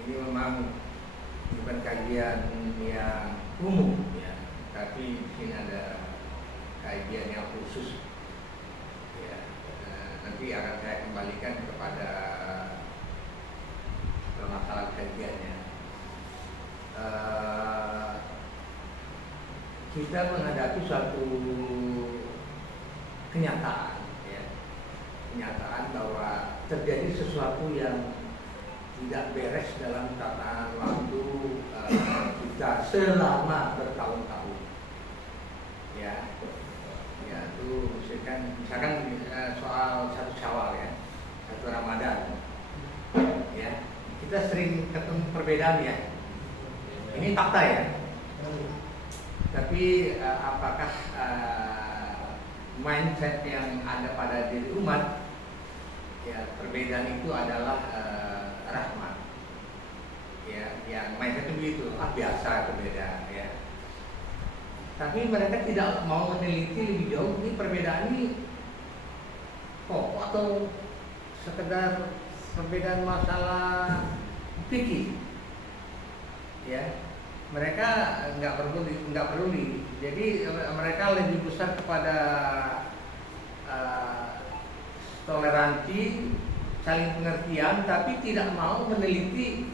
ini memang bukan kajian yang umum ya, tapi ini ada kajian yang khusus ya. Nanti akan saya kembalikan kepada permasalahan kajiannya. Kita menghadapi suatu kenyataan ya, kenyataan bahwa terjadi sesuatu yang tidak beres dalam tatanan waktu kita selama bertahun-tahun ya. Ya itu misalkan soal satu Syawal ya, satu Ramadan ya, kita sering ketemu perbedaan ya, ini fakta ya. Tapi apakah mindset yang ada pada diri umat ya, perbedaan itu adalah rahmat ya, yang mindset itu begitu, biasa berbeda ya. Tapi mereka tidak mau meneliti lebih jauh, ini perbedaan ini atau sekedar perbedaan masalah fikih ya. Mereka nggak peduli. Jadi mereka lebih besar kepada toleransi, saling pengertian, tapi tidak mau meneliti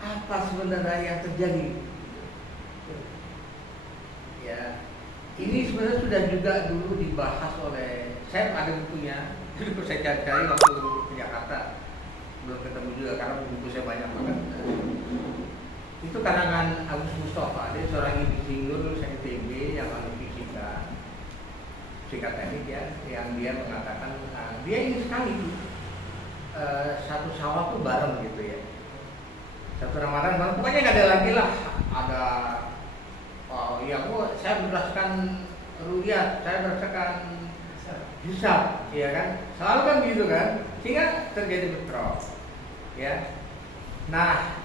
apa sebenarnya yang terjadi. Ya, ini sebenarnya sudah juga dulu dibahas oleh, saya ada bukunya, dulu saya cari waktu ke Jakarta, belum ketemu juga karena buku saya banyak banget. Itu karangan Agus Mustafa, dia seorang insinyur lulusan ITB yang ahli fisika, fisika teknik ya, yang dia mengatakan dia ingin sekali satu Syawal tuh bareng gitu ya, satu Ramadan bareng, pokoknya nggak ada lagi lah ada saya berdasarkan ru'yat, saya berdasarkan hisab, ya kan, selalu kan gitu kan, sehingga terjadi bentrok ya. Nah,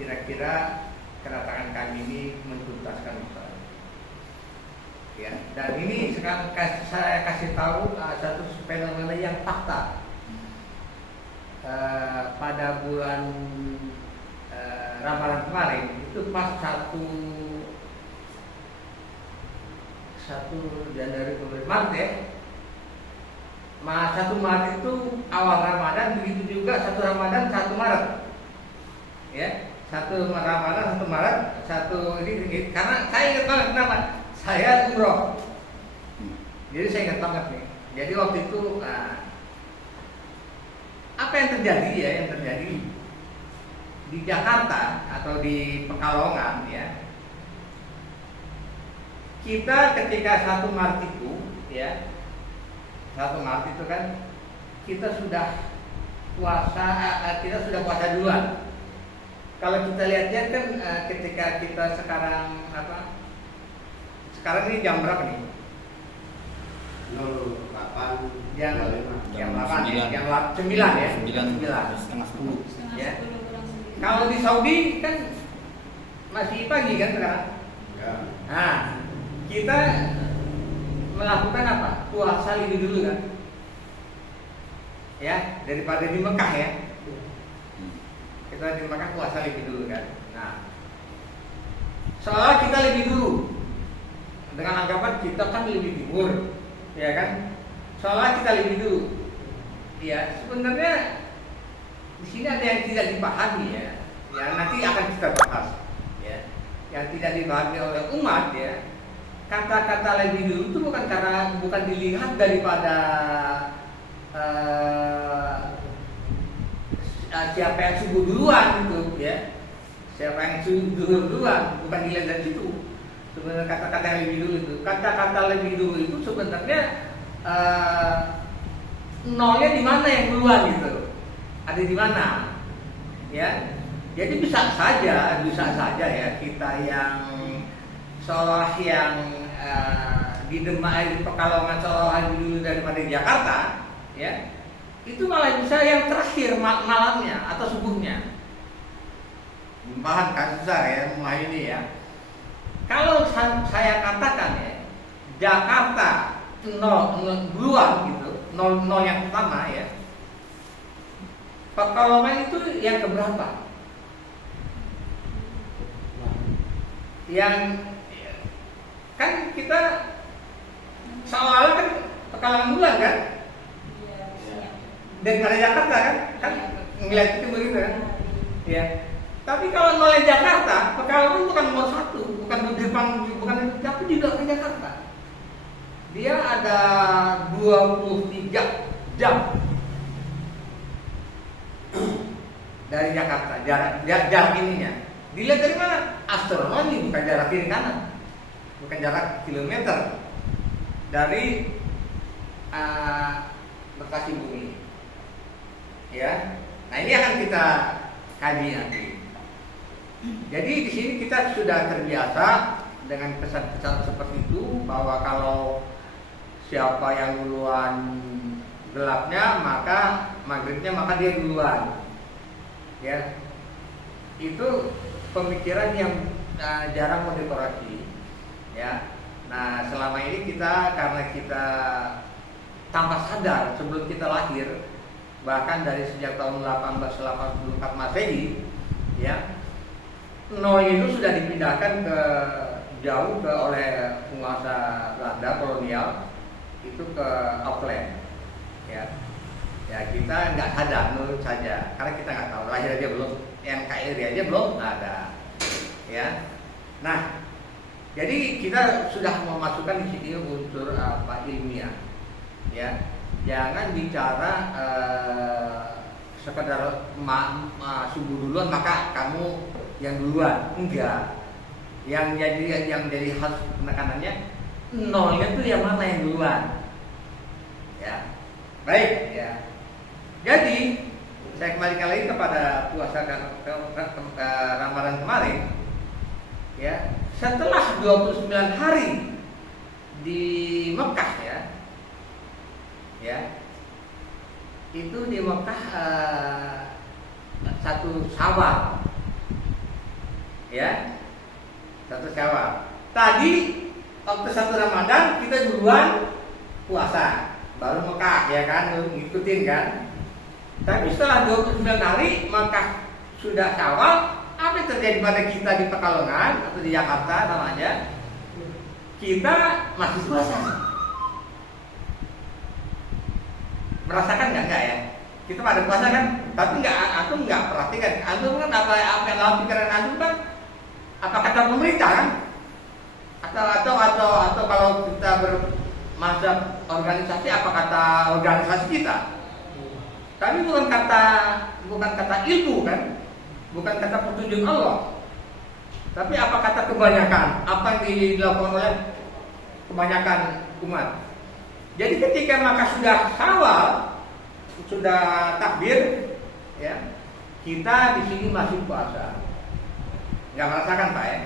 kira-kira kedatangan kami ini menuntaskan masalah ya. Dan ini sekarang saya kasih tahu satu fenomena yang fakta. Pada bulan Ramadan kemarin itu pas 1 Januari Maret ya, 1 Maret itu awal Ramadan, begitu juga 1 Ramadan 1 Maret ya, 1 Ramadan 1 Maret, ini karena saya ingat banget kenapa, saya umroh, jadi saya ingat banget nih. Jadi waktu itu apa yang terjadi ya, yang terjadi di Jakarta atau di Pekalongan ya, kita ketika 1 Maret itu ya, 1 Maret itu kan kita sudah puasa duluan. Kalau kita lihat kan ketika kita sekarang ini jam berapa nih? 08 jam 8 ya, jam 9 ya, 9:30 ya. Kalau di Saudi kan masih pagi kan sekarang. ya. Nah, kita melakukan apa? Puasa lebih dulu kan? Ya, daripada di Mekah ya. Kita di Mekah puasa lebih dulu kan. Nah, soalnya kita lebih dulu dengan anggapan kita kan lebih timur, ya kan? Soalnya kita lebih dulu. Ya, sebenarnya di sini ada yang tidak dipahami ya. Yang nanti akan kita bahas ya. Yang tidak dipahami oleh umat ya. Kata-kata lebih dulu itu bukan dilihat daripada siapa yang subuh duluan gitu ya. Siapa yang subuh duluan, bukan dilihat dari situ. Sebenarnya kata-kata yang lebih dulu itu, kata-kata lebih dulu itu sebenarnya nolnya di mana yang duluan gitu. Ada di mana? Ya. Jadi bisa saja ya kita yang seolah yang di Pekalongan seolah lebih dulu daripada di Jakarta, ya. Itu malah bisa yang terakhir malamnya atau subuhnya. Paham kan, susah ya mulai ini ya. Kalau saya katakan ya, Jakarta 0 duluan gitu, 0 yang pertama ya. Pekalongan itu yang keberapa? Yang kan kita seolah-olah kan Pekalongan duluan kan? Daripada Jakarta kan? Kan ngeliat itu begitu kan? Ya. Tapi kalau mulai Jakarta, Pekalongan bukan nomor satu, bukan di depan, bukan, tapi di belakang Jakarta. Dia ada 23 jam dari Jakarta, jarak ininya. Dilihat dari mana? Astronomi, bukan jarak kiri kanan, bukan jarak kilometer dari Bekasi bumi. Ya, nah ini akan kita kaji nanti. Jadi di sini kita sudah terbiasa dengan pesan-pesan seperti itu, bahwa kalau siapa yang duluan gelapnya maka maghribnya maka dia duluan. Ya, itu pemikiran yang jarang mendekorasi. Ya, nah selama ini kita karena kita tanpa sadar sebelum kita lahir, bahkan dari sejak tahun 1884 Masehi, ya, nol itu sudah dipindahkan ke jauh oleh penguasa Belanda kolonial itu ke Auckland. Ya, ya kita nggak sadar, menurut saja, karena kita nggak tahu, lahir aja belum, NKRI aja belum ada. Ya, nah, jadi kita sudah memasukkan di sini unsur ilmiah. Ya, jangan bicara sekedar subuh duluan maka kamu yang duluan, enggak. Yang jadi harus penekanannya nolnya tuh yang mana yang duluan. Ya, baik ya. Jadi saya kembalikan lagi kepada puasa Ramadan kemarin. Ya, setelah 29 hari di Mekah ya, itu di Mekah satu Syawal, ya, satu Syawal. Tadi waktu satu Ramadan kita duluan puasa, baru Mekah, ya kan, ngikutin kan. Tapi setelah 29 hari Mekah sudah Syawal, apa yang terjadi pada kita di Pekalongan atau di Jakarta namanya? Kita masih puasa. Merasakan nggak ya? Kita pada puasa kan, tapi aku nggak perhatikan. Antum kan apa yang dalam pikiran antum kan? Apa kata pemerintah kan? Atau kalau kita bermasa organisasi, apa kata organisasi kita? Tapi bukan kata ilmu kan? Bukan kata petunjuk Allah. Tapi apa kata kebanyakan? Apa yang dilakukan oleh kebanyakan umat? Jadi ketika maka sudah Syawal, sudah takbir, ya, kita di sini masih puasa. Nggak merasakan Pak ya?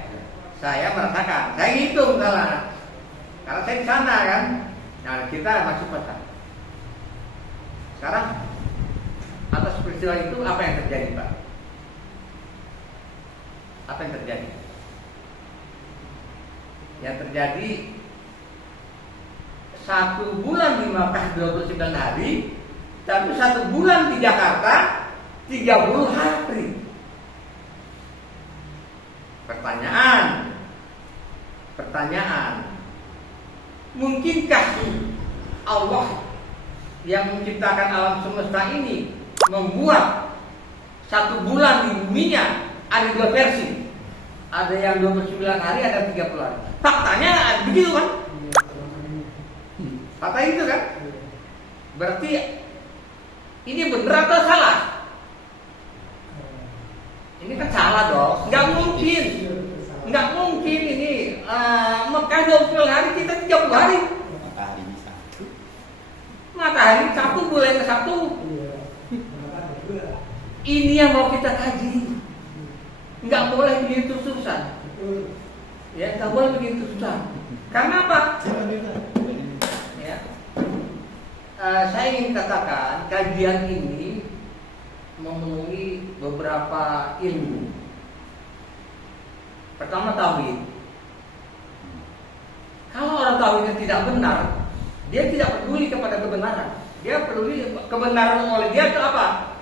Saya merasakan. Saya hitung salah. Karena saya di sana kan. Nah kita masih puasa. Sekarang atas peristiwa itu apa yang terjadi Pak? Apa yang terjadi? Yang terjadi 1 bulan di Makkah 29 hari, tapi 1 bulan di Jakarta 30 hari. Pertanyaan, mungkinkah Allah yang menciptakan alam semesta ini membuat 1 bulan di buminya ada 2 versi? Ada yang 29 hari, ada 30 hari. Faktanya begitu kan? Kata itu kan? Berarti ini benar atau salah? Ini kan salah dong. Nggak mungkin ini Mekah 20 hari, kita 30 hari. Matahari satu, bulan satu. Ini yang mau kita kaji. Nggak boleh begitu susah. Ya, nggak boleh begitu susah. Karena apa? Ya. Saya ingin katakan kajian ini memenuhi beberapa ilmu. Pertama, tauhid. Kalau orang tauhidnya tidak benar, dia tidak peduli kepada kebenaran. Dia peduli kebenaran oleh dia itu apa?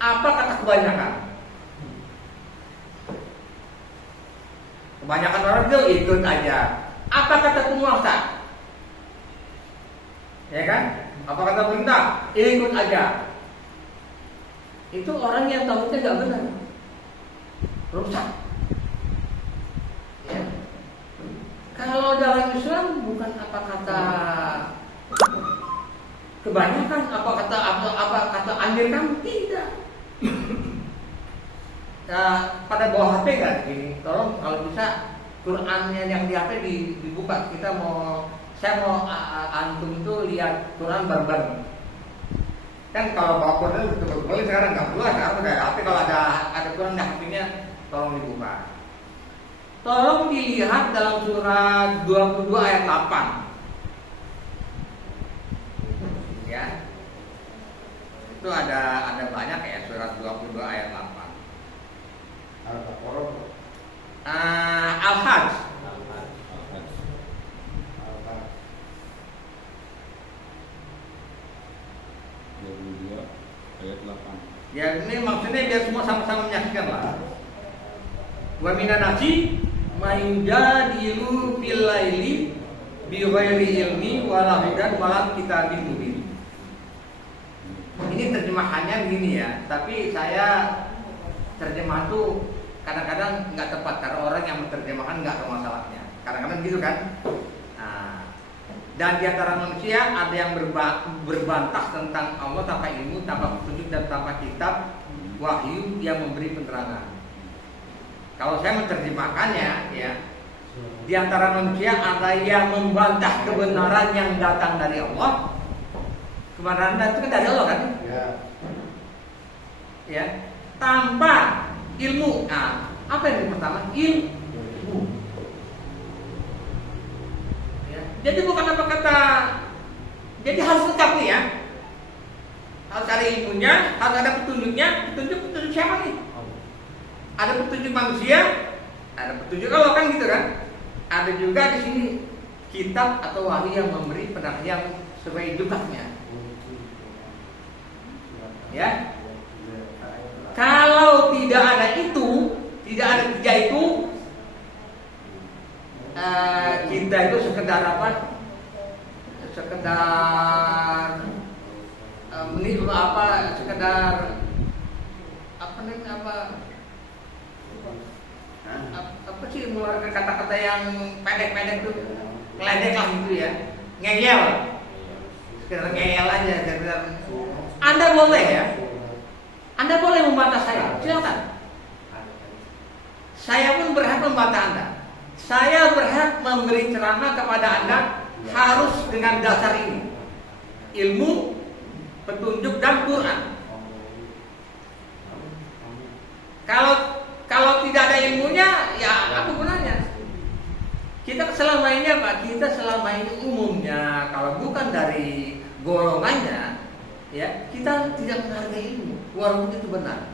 Apa kata kebanyakan? Kebanyakan orang itu ikut aja. Apa kata penguasa? Ya kan? Apa kata pemerintah? Ikut aja. Itu orang yang takutnya nggak benar, rusak. Ya. Kalau dalam Islam bukan apa kata kebanyakan, apa kata amir kamu, tidak. Nah, pada bawah HP kan gini, tolong kalau bisa Qurannya yang di HP dibuka. Saya mau antum itu lihat Quran bareng-bareng. Kan kalau bawa Quran itu betul-betul sekarang nggak perlu, sekarang udah HP. Kalau ada Quran di HP-nya tolong dibuka. Tolong dilihat dalam surat 22 ayat 8. Ya. Itu ada banyak ya, surat 22 ayat 8. Al-Hajj. Ayat 8. Ya ini maksudnya biar semua sama-sama menyaksikan lah. Wa minan nasi mayujadilu fil laili bi ghairi ilmi wala hudan wala kitabin mubin. Ini terjemahannya begini ya, tapi saya terjemah tuh kadang-kadang nggak tepat karena orang yang menerjemahkan nggak tahu masalahnya. Kadang-kadang gitu kan. Nah, dan di antara manusia ada yang berbantah tentang Allah tanpa ilmu, tanpa petunjuk dan tanpa kitab wahyu yang memberi penerangan. Kalau saya menerjemahkannya ya, di antara manusia ada yang membantah kebenaran yang datang dari Allah. Kebenaran itu kan dari Allah kan? Ya. Ya. Tanpa ilmu. Nah, apa yang pertama? Ilmu. Ya. Jadi bukan apa kata. Jadi harus lengkap nih ya. Harus ada ilmunya, harus ada petunjuknya. Petunjuk siapa nih? Ada petunjuk manusia, ada petunjuk Allah kan gitu kan? Ada juga di sini kitab atau wahyu yang memberi penerangan yang sesuai hidupnya. Ya. Kalau tidak ada itu, tidak ada tiga itu, kita itu sekedar apa? Sekedar meniru apa? Sekedar apa namanya apa? Apa sih mengeluarkan kata-kata yang pendek-pendek tuh, ngeledek lah gitu ya, ngeyel, sekedar ngeyel aja, sekedar. Anda boleh ya. Anda boleh membantah saya, silakan. Saya pun berhak membantah Anda. Saya berhak memberi ceramah kepada Anda harus dengan dasar ini. Ilmu, petunjuk dan Quran. Kalau tidak ada ilmunya, ya apa gunanya? Kita selama ini apa? Kita selama ini umumnya kalau bukan dari golongannya, ya kita tidak menghargai ilmu. Walaupun itu benar.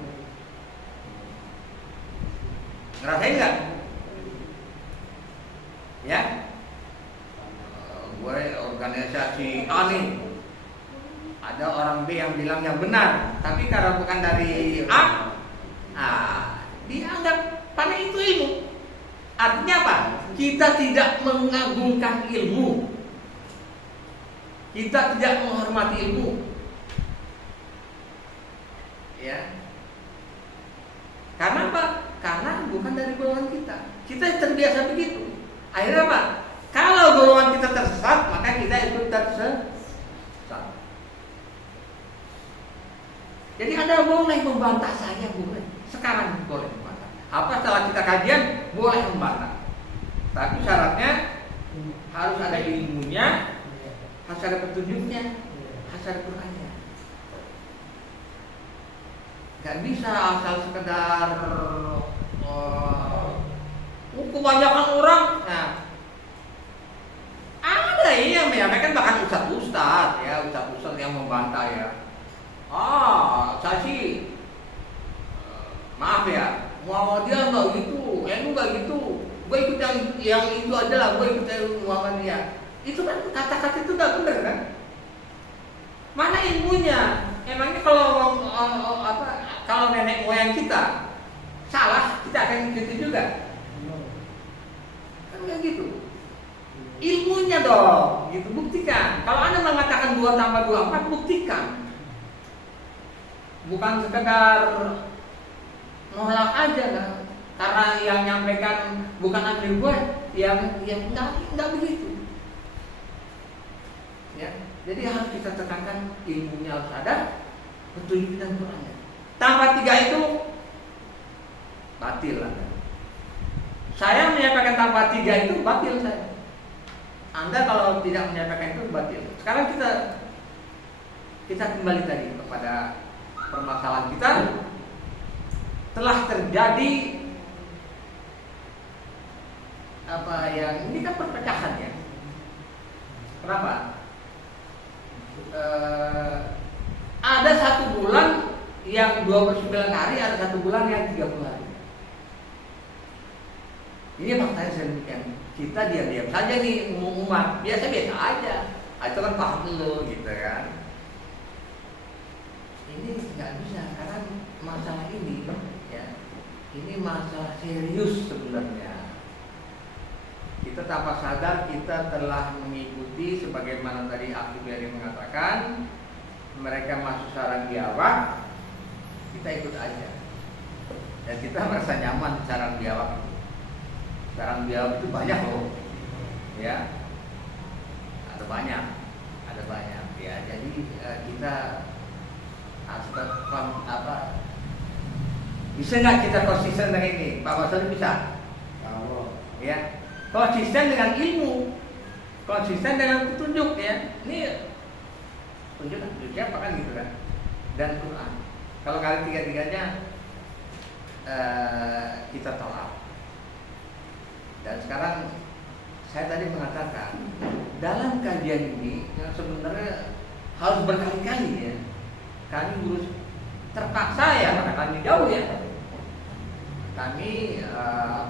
Ngerasain nggak? Ya, gue organisasi A nih, ada orang B yang bilang yang benar, tapi karena bukan dari A, dianggap pada itu ilmu. Artinya apa? Kita tidak mengagungkan ilmu, kita tidak menghormati ilmu. Ya. Karena apa? Karena bukan dari golongan kita. Kita terbiasa begitu. Akhirnya apa? Kalau golongan kita tersesat, maka kita ikut tersesat. Jadi Anda boleh membantah saya, boleh. Sekarang boleh membantah. Apa setelah kita kajian, boleh membantah. Tapi syaratnya harus ada ilmunya, harus ada petunjuknya, harus ada Qurannya. Gak bisa asal sekedar kebanyakan orang. Nah, ada yang menyampaikan bahkan ustaz ya, ustaz yang membantah ya. Saya sih maaf ya, Muhammadiyah nggak gitu, NU nggak gitu. Gue ikut yang itu aja lah, gue ikut Muhammadiyah. Itu kan kata-kata itu nggak benar kan? Mana ilmunya? Emangnya kalau kalau nenek moyang kita salah, kita akan ikuti juga. Kan nggak gitu. Ilmunya dong, gitu, buktikan. Kalau Anda mengatakan 2 tambah 2 4, buktikan. Bukan sekedar nolak aja kan. Karena yang nyampaikan bukan ambil gue, yang nggak begitu. Ya, jadi harus kita tekankan ilmunya harus ada, petunjuk dan Qurannya. Tambah 3 itu batil lah. Saya menyampaikan tambah 3 itu batil saya. Anda kalau tidak menyampaikan itu batil. Sekarang kita kembali tadi kepada permasalahan kita. Telah terjadi apa yang ini kan perpecahan ya. Kenapa? Ada 1 bulan yang 29 hari, ada 1 bulan yang 30 hari. Ini faktanya sedemikian. Kita diam-diam saja nih umat, biasa-biasa aja. Itu kan paham dulu gitu kan. Ini nggak bisa karena masalah ini ya, ini masalah serius sebenarnya. Kita tanpa sadar kita telah mengikuti sebagaimana tadi Akhil mengatakan, mereka masuk sarang biawak, kita ikut aja. Dan kita merasa nyaman sarang biawak. Sarang biawak itu banyak loh, ya, ada banyak ya. Jadi kita harus bisa nggak kita konsisten dengan ini? Pak Basri bisa? Ya, konsisten dengan ilmu, konsisten dengan petunjuk ya. Ini petunjuk siapa kan gitu kan? Dan Quran. Kalau kalian tiga-tiganya kita tolak. Dan sekarang saya tadi mengatakan dalam kajian ini yang sebenarnya harus berkali-kali ya. Kami guru terpaksa ya karena kami jauh ya. Kami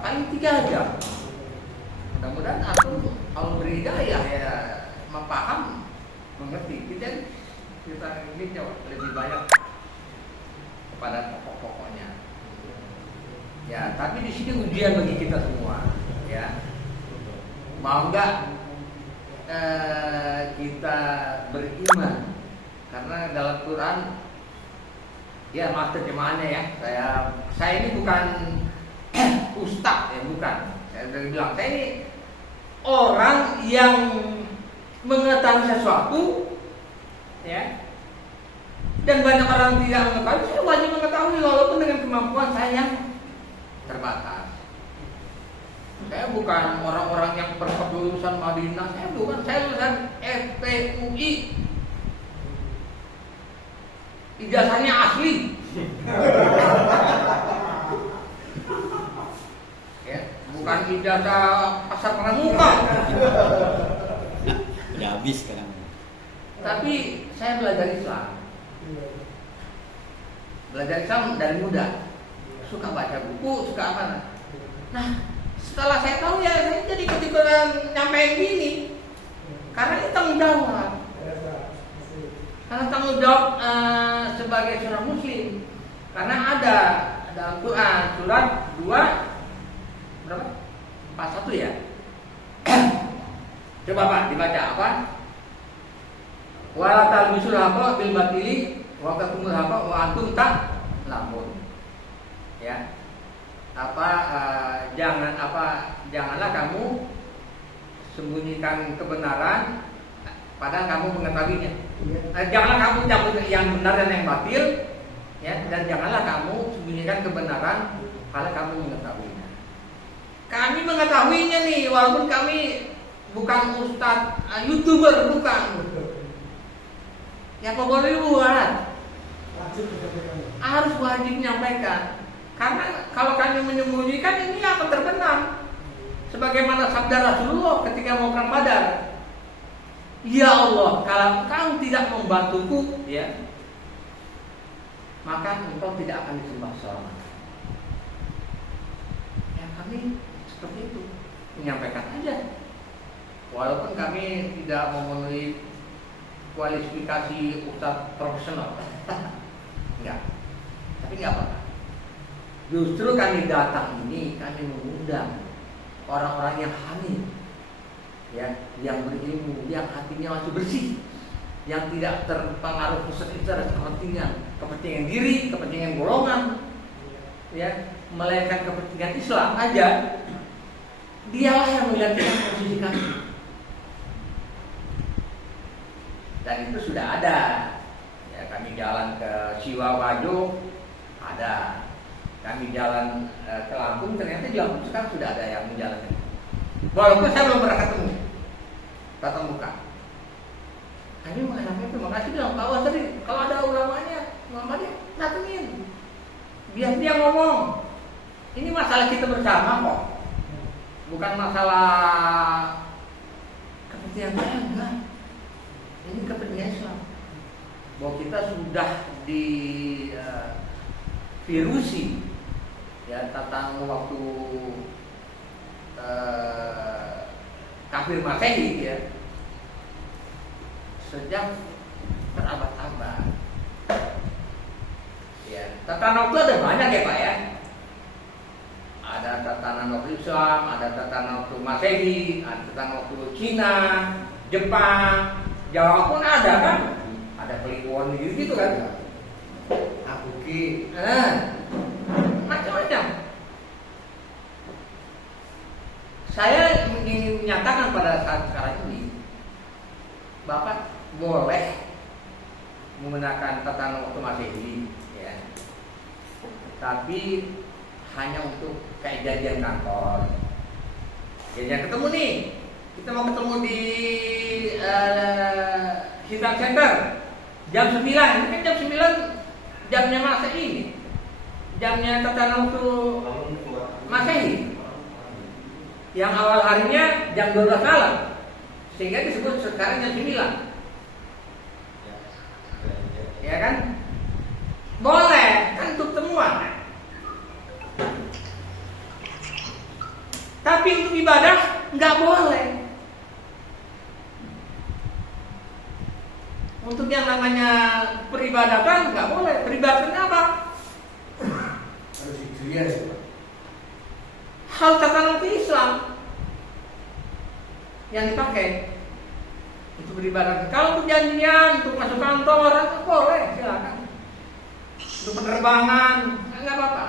paling 3 jam. Mudah-mudahan aku kalau berhidayah ya memaham, mengerti. Kita ini jauh lebih banyak kepada pokok-pokoknya. Ya, tapi di sini ujian bagi kita semua. Ya, mau nggak kita beriman? Karena dalam Quran, ya maaf terjemahannya ya. Saya ini bukan ustaz ya, bukan. Saya udah bilang saya ini orang yang mengetahui sesuatu, ya. Dan banyak orang tidak mengetahui. Saya wajib mengetahui walaupun dengan kemampuan saya yang terbatas. Saya bukan orang-orang yang berkelulusan Madinah. Saya bukan. Saya lulusan FPUI. Ijazahnya asli. Ya, bukan ijazah pasar pramuka. Udah habis sekarang. Tapi saya belajar Islam. Belajar Islam dari muda. Suka baca buku, suka apa? Nah, setelah saya tahu ya, saya jadi ketika nyampein gini, karena ini tanggung jawab. Karena tanggung jawab sebagai seorang muslim. Karena ada dalam Quran surat 2 berapa? 41 ya. Coba Pak dibaca apa? Wa talbisul haqa bil batili wa takumul haqa wa antum ta'lamun. Ya. Janganlah kamu sembunyikan kebenaran padahal kamu mengetahuinya. Janganlah kamu campur yang benar dan yang batil, ya, dan janganlah kamu sembunyikan kebenaran padahal kamu mengetahuinya. Kami mengetahuinya nih, walaupun kami bukan ustadz, YouTuber bukan. Ya boleh buat. Harus wajib menyampaikan. Karena kalau kami menyembunyikan ini akan terbenam. Sebagaimana sabda Rasulullah ketika mau perang Badar. Ya Allah, kalau engkau tidak membantuku, ya, maka engkau tidak akan disembah seorang. Ya kami seperti itu menyampaikan aja. Walaupun kami tidak memenuhi kualifikasi ustadz profesional, enggak. Tapi nggak apa-apa. Justru kami datang ini, kami mengundang orang-orang yang hamil, ya, yang berilmu, yang hatinya masih bersih, yang tidak terpengaruh pusat interest, kepentingan diri, kepentingan golongan, ya, melainkan kepentingan Islam aja. Dialah yang menggantikan posisi kami. Dan itu sudah ada. Ya, kami jalan ke Siwawajo, ada. Kami jalan ke Lampung, ternyata di Lampung sekarang sudah ada yang menjalankan. Walaupun saya belum pernah ketemu tatap muka. Kami menghadapnya itu, makasih bilang Pak Wasri, kalau ada ulamanya, Muhammadiyah, datengin. Biar dia ngomong. Ini masalah kita bersama kok. Bukan masalah kepentingan saya, enggak. Ini kepentingan Islam. Bahwa kita sudah di virusi, ya, tentang waktu kafir Masehi, ya, sejak berabad-abad. Ya, tatanan waktu ada banyak ya Pak ya. Ada tatanan waktu Islam, ada tatanan waktu Masehi, ada tatanan waktu Cina, Jepang, Jawa pun ada kan? Ada Kliwon gitu kan? Abuki, macam-macam. Saya ingin menyatakan pada saat sekarang ini, Bapak boleh menggunakan tatanan waktu Masehi, ya, tapi hanya untuk kejadian kantor. Jangan ketemu nih, kita mau ketemu di Hitam Center jam 9, ini kan jam 9 jamnya Masehi, jamnya tatanan waktu Masehi. Yang awal harinya jam 12 malam, sehingga disebut sekarang jam 9. Ya kan? Boleh, kan untuk temuan. Tapi untuk ibadah nggak boleh. Untuk yang namanya peribadatan nggak boleh. Peribadatan apa? Harus hijriah. Hal tatanan Islam yang dipakai untuk beribadah. Kalau perjanjian untuk masuk kantor, boleh, silakan. Untuk penerbangan, nggak apa-apa.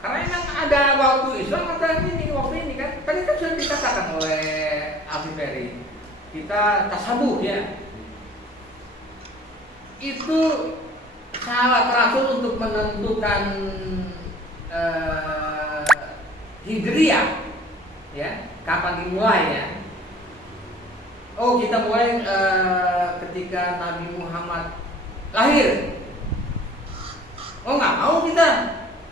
Karena memang ada waktu Islam, ada waktu ini kan. Tadi kan sudah dikatakan oleh Abi Ferry, kita tasabuh ya. Itu salah teratur untuk menentukan Hijriah, ya, kapan dimulainya? Oh, kita mulai ketika Nabi Muhammad lahir. Oh, nggak mau kita,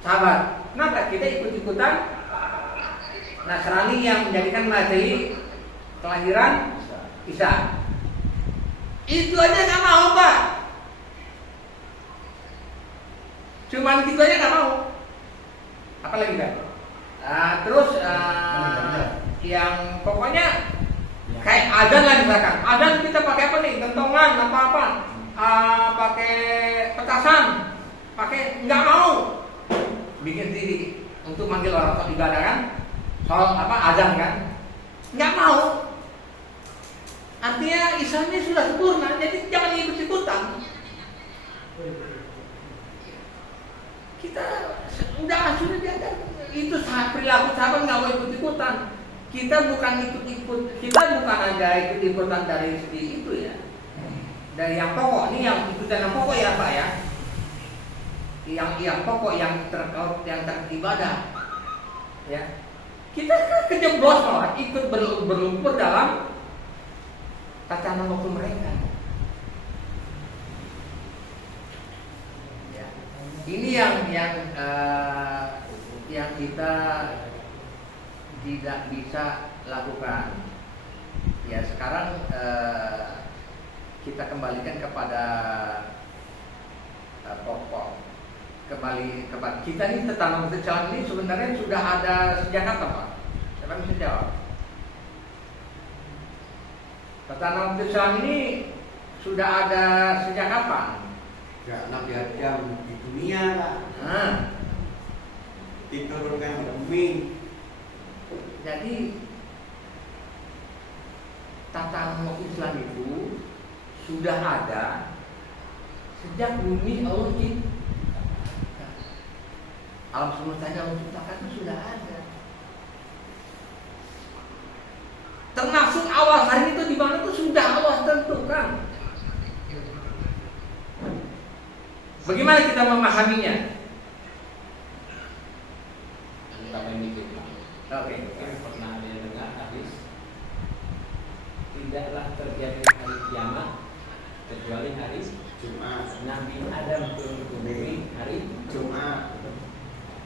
sahabat. Kenapa? Kita ikut-ikutan Nasrani yang menjadikan Masehi kelahiran Isa. Itu aja nggak mau, Pak. Cuman gitu aja nggak mau. Apalagi kan? Terus yang pokoknya kayak adzan lah misalkan. Adzan kita pakai apa nih? Kentongan apa-apa? Pakai petasan. Pakai nggak mau. Bikin diri untuk manggil orang untuk ibadah kan? Soal apa? Adzan kan? Nggak mau. Artinya Islamnya sudah sempurna, jadi jangan ikut-ikutan. Kita sudah diajar. Itu perilaku sahabat nggak mau ikut-ikutan. Kita bukan ikut-ikut, kita bukan aja ikut-ikutan dari segi itu ya. Dari yang pokok, ini yang ikutan yang pokok ya Pak ya. Yang pokok yang teribadah. Ya. Kita kan kejeblos malah ikut berlumpur dalam tatanan waktu mereka. Ya. Ini yang kita tidak bisa lakukan. Ya sekarang kita kembalikan kepada pokok. Kembali kepada kita ini tatanan waktu ini sebenarnya sudah ada sejak kapan Pak? Siapa bisa jawab? Tatanan waktu ini sudah ada sejak kapan? Ya, Nabi Adam di dunia Pak. Diturunkan ke bumi. Jadi tata ruang Islam itu sudah ada sejak bumi Allah cipta. Alam semesta yang Allah ciptakan itu sudah ada. Termasuk awal hari itu di mana itu sudah Allah tentukan. Bagaimana kita memahaminya? Apa yang dikit? Oke. Pernah ada yang dengar hadis? Tidaklah terjadi hari kiamat kecuali hari Jumat. Nabi Adam turun ke bumi hari Jumat.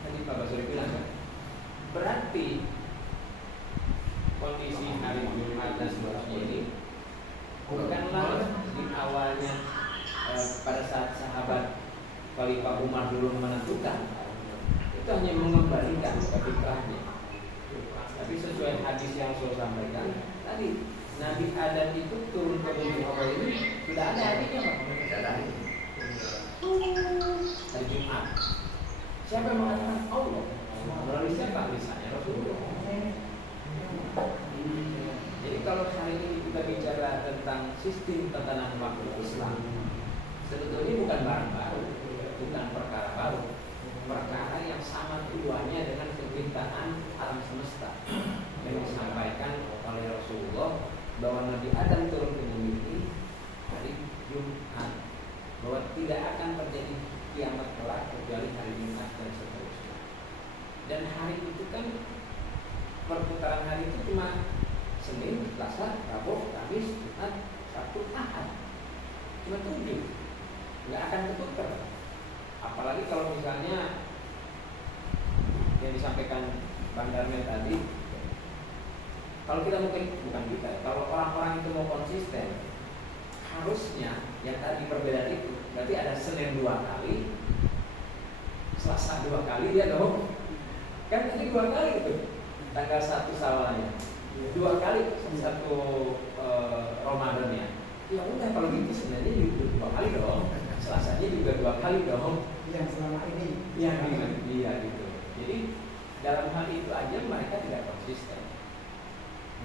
Tadi Pak Basuri bilang kan? Berarti kondisi hari Jumat dan seterusnya ini bukanlah di awalnya pada saat sahabat Khalifah Umar dulu menentukan, itu hanya mengembalikan ke fitrahnya. Tapi sesuai hadis yang saya sampaikan tadi, Nabi Adam itu turun ke bumi Allah ini sudah ada harinya Pak. Ada. Hari Jumat. Siapa yang mengatakan? Allah. Melalui siapa? Misalnya Rasulullah. Jadi kalau hari ini kita bicara tentang sistem tatanan waktu Islam, sebetulnya bukan barang baru, bukan perkara baru, perkara yang sama tujuannya dengan penciptaan alam semesta yang disampaikan oleh Rasulullah bahwa Nabi Adam turun ke bumi ini hari Jumat, bahwa tidak akan terjadi kiamat kelak kecuali hari Jumat dan seterusnya. Dan hari itu kan perputaran hari itu cuma Senin, Selasa, Rabu, Kamis, Jumat, Sabtu, Ahad, cuma 7, nggak akan ketukar. Apalagi kalau misalnya yang disampaikan Bang Darmen tadi, kalau kita mungkin bukan kita, kalau orang-orang itu mau konsisten, harusnya yang tadi perbedaan itu berarti ada Senin 2 kali, Selasa 2 kali, dia dong kan tadi 2 kali itu tanggal 1 Syawalnya, 2 kali 1 Ramadannya. Ya udah kalau gitu sebenarnya juga 2 kali dong, Selasanya juga 2 kali dong. Yang selama ini Iya gitu. Jadi dalam hal itu aja mereka tidak konsisten.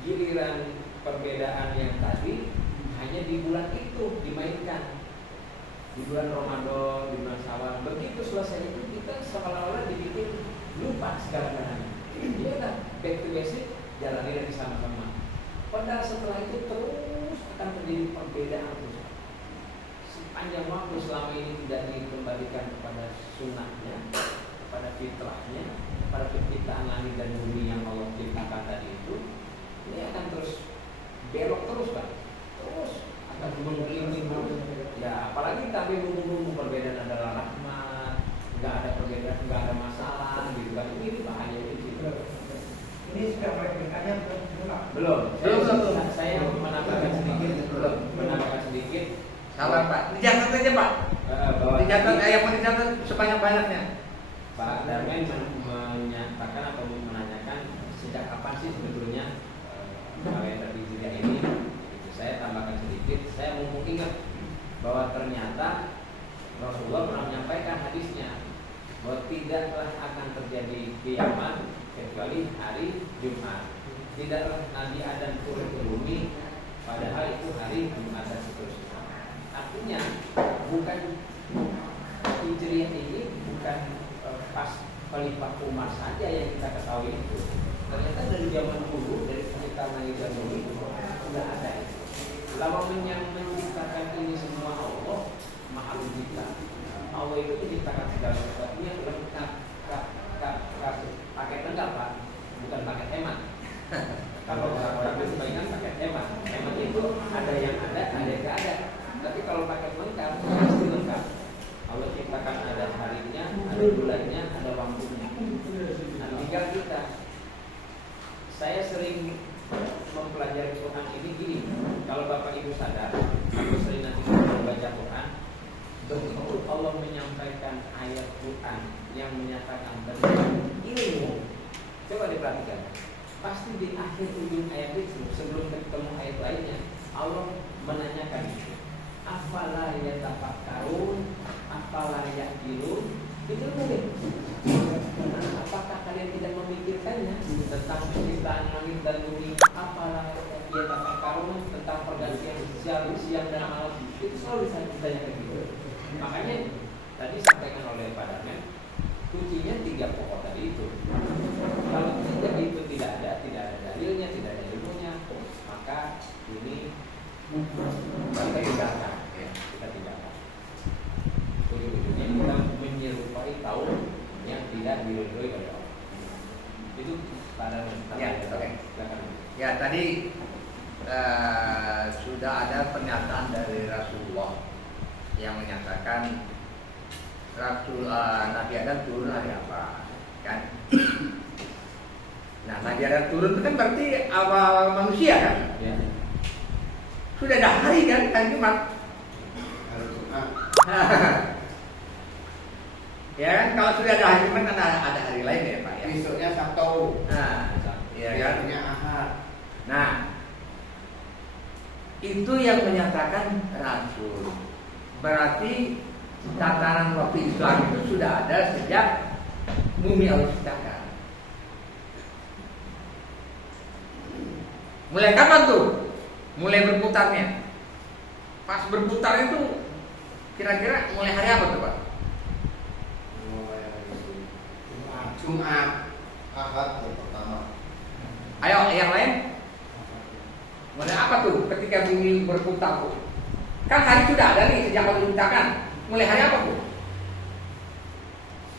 Giliran perbedaan yang tadi hanya di bulan itu dimainkan, di bulan Ramadan, di bulan Syawal. Begitu selesai itu kita seolah-olah dibikin lupa segala-galanya. Dia kan back to basic, jalani lagi sama-sama. Padahal setelah itu terus akan terjadi perbedaan terus. Sepanjang waktu selama ini tidak dikembalikan kepada sunnahnya, kepada fitrahnya, kepada penciptaan langit dan bumi yang Allah ciptakan tadi itu, ini akan terus belok terus Pak. Terus akan bumbu-bumbu. Ya apalagi tapi bumbu-bumbu perbedaan adalah rahmat, nggak ada perbedaan, nggak ada masalah gitu kan. Ini bahaya itu. ini sudah replikanya Belum. Saya menambahkan sedikit. Salah Pak, dicatat aja Pak. Dicatat yang mau dicatat sebanyak-banyaknya. Pak Darmen menyatakan atau menanyakan sejak kapan sih sebetulnya pegawai terhijriah ini. Saya tambahkan sedikit. Saya mau ingat bahwa ternyata Rasulullah pernah menyampaikan hadisnya bahwa tidaklah akan terjadi kiamat kecuali hari Jumat. Tidaklah Nabi Adam turun ke bumi padahal itu hari Jumat dan seterusnya. Artinya bukan hijriah ini bukan pas Khalifah Umar saja yang kita ketahui itu. Ternyata dari zaman dulu, dari penciptaan langit dan bumi sudah ada itu. Lama yang menciptakan ini semua Allah Maha Pencipta. Allah itu menciptakan segala sesuatunya lengkap, pakai lengkap Pak, bukan pakai hemat. Kalau orang-orang itu sebagian pakai hemat. Hemat itu ada yang ada yang tidak ada. Tapi kalau pakai lengkap, pasti lengkap. Allah ciptakan ada harinya, ada bulannya, ada waktunya. Nah, tinggal kita. Saya sering mempelajari Quran ini gini. Kalau Bapak Ibu sadar, aku sering nanti membaca Quran. Betul Allah menyampaikan ayat Quran yang menyatakan tentang ilmu. Coba diperhatikan. Pasti di akhir ujung ayat itu, sebelum ketemu ayat lainnya, Allah menanyakan itu. Afala yatafakkarun, apalah yaqilun, itu boleh. Nah, apakah kalian tidak memikirkannya tentang penciptaan langit dan bumi? Apalah yatafakkarun, tentang pergantian siang dan malam? Itu selalu ditanyakan gitu. Makanya tadi sampaikan oleh Pak Darmen, kuncinya 3 pokok tadi itu. Kalau tidak itu tidak ada dalilnya, tidak ada ilmunya, maka ini kita tinggalkan, ya, kita tinggalkan. Ujung-ujungnya kita menyerupai kaum yang tidak diridhoi oleh Allah. Itu pada Ya, oke. Ya, tadi sudah ada pernyataan dari Rasulullah yang menyatakan Nabi Adam turun hari apa, kan? Nah, Nabi Adam turun itu kan berarti awal manusia kan? Ya. Sudah ada hari kan, hari Jumat. Hari Jumat. Ya kan, kalau sudah ada hari Jumat kan ada hari lain ya Pak ya. Besoknya Sabtu. Nah, ya kan? Besoknya Ahad. Nah, itu yang menyatakan Rasul. Berarti tatanan waktu Islam itu sudah ada sejak bumi Allah diciptakan. Mulai kapan tuh? Mulai berputarnya. Pas berputar itu kira-kira mulai hari apa tuh Pak? Jumat. Ahad yang pertama. Ayo yang lain. Mulai apa tuh ketika bumi berputar tuh? Kan hari sudah ada nih sejak Allah diciptakan. Mulai hari apa tuh?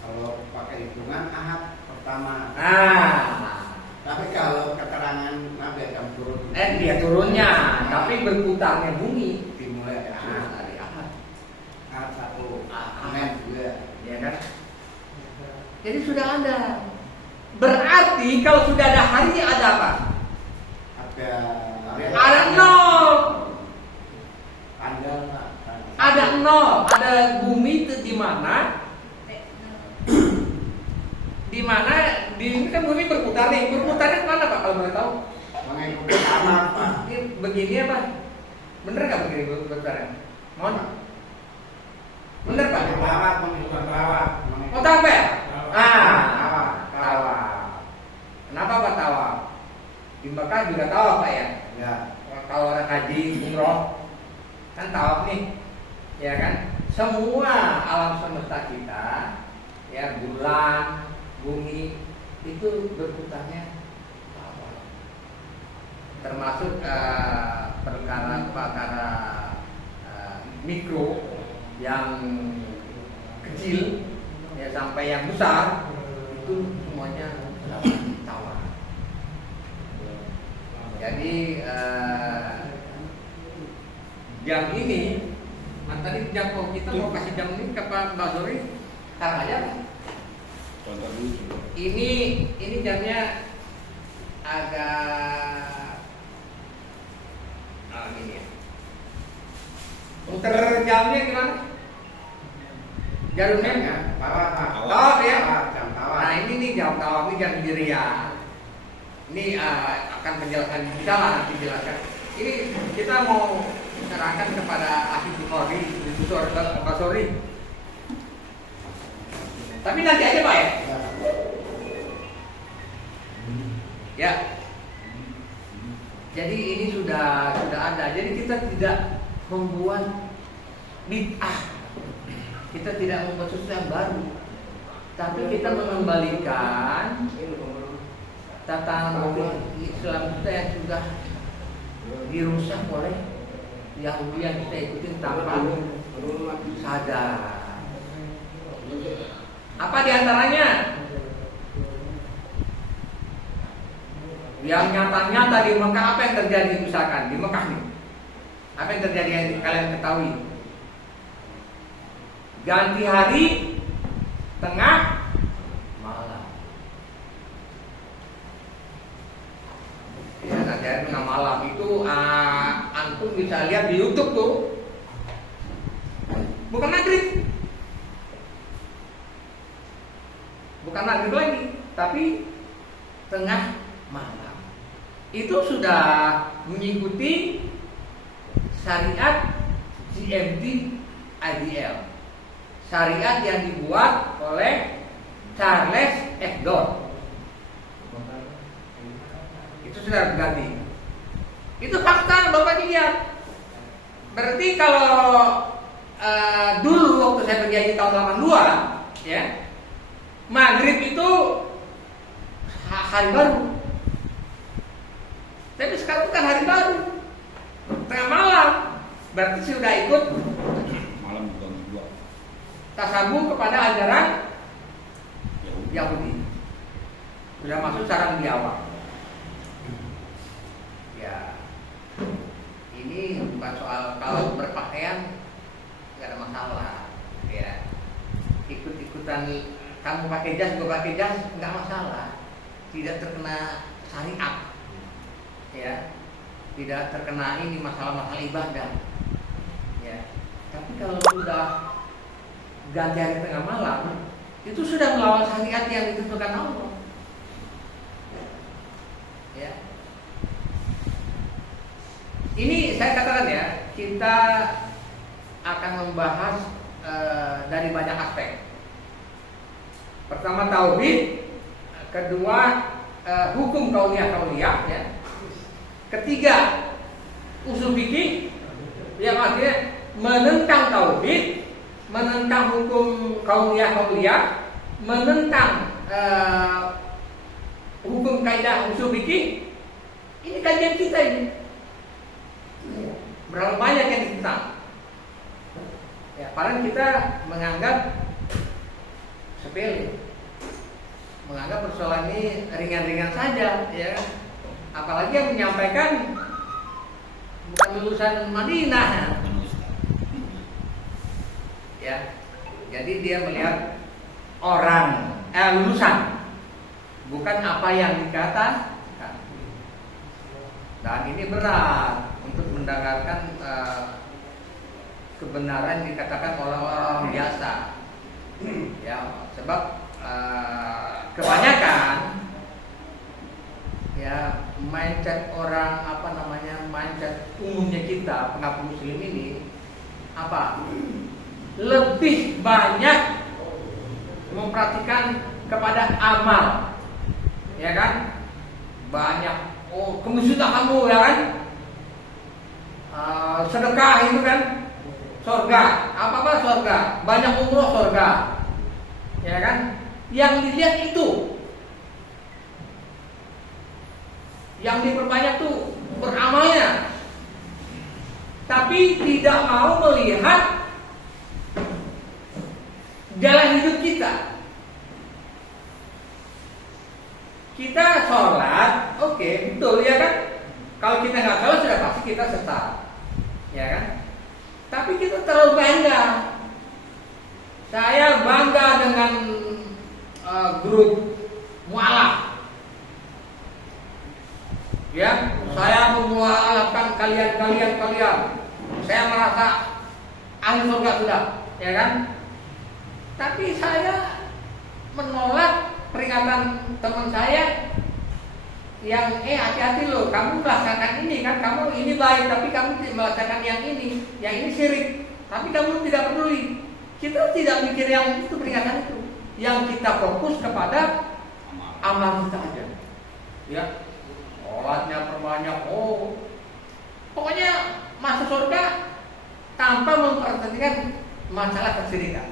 Kalau pakai hitungan Ahad pertama. Nah, Tapi kalau keterangan Nabi Adam turun, dia turunnya, tapi berputarnya bumi dimulai dari Ahad. hari Ahad, Ahad 1, Ahad. Senin 2. ya kan? Jadi sudah ada. Berarti kalau sudah ada hari ada apa? Ada nol. Tanggal Pak. Ada nol. Ada bumi itu di mana? Di mana? Ini kan bumi berputar nih. Berputarnya kemana Pak kalau boleh tahu? Mengikuti alam Pak. Ini begini apa? Bener nggak begini berputarnya? Mohon. Bener Pak? Mengikuti tawaf. Mau tahu apa ya? Tawaf. Tawaf. Kenapa Pak tawaf? Di Mekah juga tawaf Pak ya? Ya. Kalau orang haji umroh kan tawaf nih, ya kan? Semua alam semesta kita, ya bulan, bumi itu berputarnya tawaf. Termasuk perkara mikro yang kecil, ya sampai yang besar itu semuanya tawaf. Jadi jam ini, tadi jam kita mau kasih jam ini ke Pak Basori, sekarang aja. Contoh dulu. Ini jamnya agak gini ya. Muter jamnya gimana? Jarumnya? Tawaf Pak. Tawaf ya? Jam tawaf. Nah ini nih jam tawaf, ini jam hijriah. Ini akan penjelasan kita lah nanti jelaskan. Ini kita mau serahkan kepada ahli Bukhari, Dr. Basori. Tapi nanti aja Pak ya. Ya. Jadi ini sudah ada. Jadi kita tidak membuat bid'ah. Kita tidak membuat sesuatu yang baru. Tapi kita mengembalikan tatanan Islam kita yang sudah dirusak oleh Yahudi yang kita ikutin tanpa sadar. Apa diantaranya? Yang nyata-nyata di Mekah, apa yang terjadi misalkan di Mekah nih? Apa yang terjadi yang kalian ketahui? Ganti hari tengah malam. Ya, ganti hari tengah malam itu antum bisa lihat di YouTube tuh. Bukan maghrib. Bukan maghrib lagi, tapi tengah malam. Itu sudah mengikuti syariat GMT IDL. syariat yang dibuat oleh Charles Hebdo. Itu sudah berganti. Itu fakta, Bapak lihat. Berarti kalau dulu waktu saya pergi haji tahun 82, ya, maghrib itu hari baru. Tapi sekarang bukan hari baru, tengah malam. Berarti sudah ikut Malam bukan dua. tasabuh kepada ajaran Yahudi. Sudah masuk sarang di awal. Ya, ini bukan soal kalau berpakaian nggak ada masalah. Ya, ikut-ikutan kamu pakai jas, gue pakai jas nggak masalah. Tidak terkena syariat. Ya, tidak terkena ini masalah-masalah ibadah. Ya, tapi kalau sudah ganti hari tengah malam, itu sudah melawan syariat yang ditentukan Allah. Ya, ini saya katakan ya, kita akan membahas dari banyak aspek. Pertama tauhid, kedua hukum kauliyah ya. Ketiga, usul fikih yang akhirnya menentang tauhid, menentang hukum kauliyah, menentang hukum kaidah usul fikih. Ini kajian kita ini. Berapa banyak yang ditentang? Ya, padahal kita menganggap sepele, menganggap persoalan ini ringan-ringan saja, ya. Apalagi yang menyampaikan bukan lulusan Madinah, ya. Jadi dia melihat orang lulusan, bukan apa yang dikatakan. Dan ini berat untuk mendengarkan kebenaran yang dikatakan orang-orang biasa, ya. Sebab kebanyakan ya mindset orang mindset umumnya kita pengaku muslim ini lebih banyak memperhatikan kepada amal, ya kan? Banyak kamu sudah kamu ya kan, sedekah itu kan surga, apa surga, banyak umroh surga, ya kan? Yang dilihat itu, yang diperbanyak tuh beramalnya, tapi tidak mau melihat jalan hidup kita. Kita sholat, oke, betul ya kan? Kalau kita nggak sholat sudah pasti kita sesat, ya kan? Tapi kita terlalu bangga. Saya bangga dengan grup mualaf. Ya, saya memualafkan kalian. Saya merasa ahli surga sudah, ya kan? Tapi saya menolak peringatan teman saya yang hati-hati loh, kamu melaksanakan ini kan, kamu ini baik, tapi kamu tidak melaksanakan yang ini syirik, tapi kamu tidak peduli. Kita tidak mikir yang itu, peringatan itu. Yang kita fokus kepada amal kita aja, ya. Sholatnya perbanyak, pokoknya masuk surga tanpa memperhatikan masalah kesyirikan.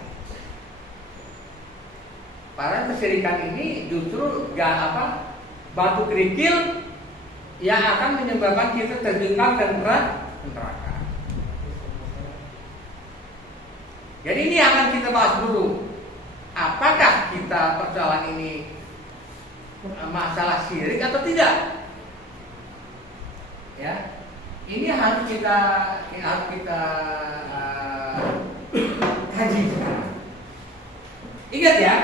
Padahal kesyirikan ini justru batu kerikil yang akan menyebabkan kita terjebak ke neraka. Jadi ini akan kita bahas dulu. Apakah kita persoalan ini masalah syirik atau tidak? Ya, ini harus kita kaji sekarang. Ingat ya,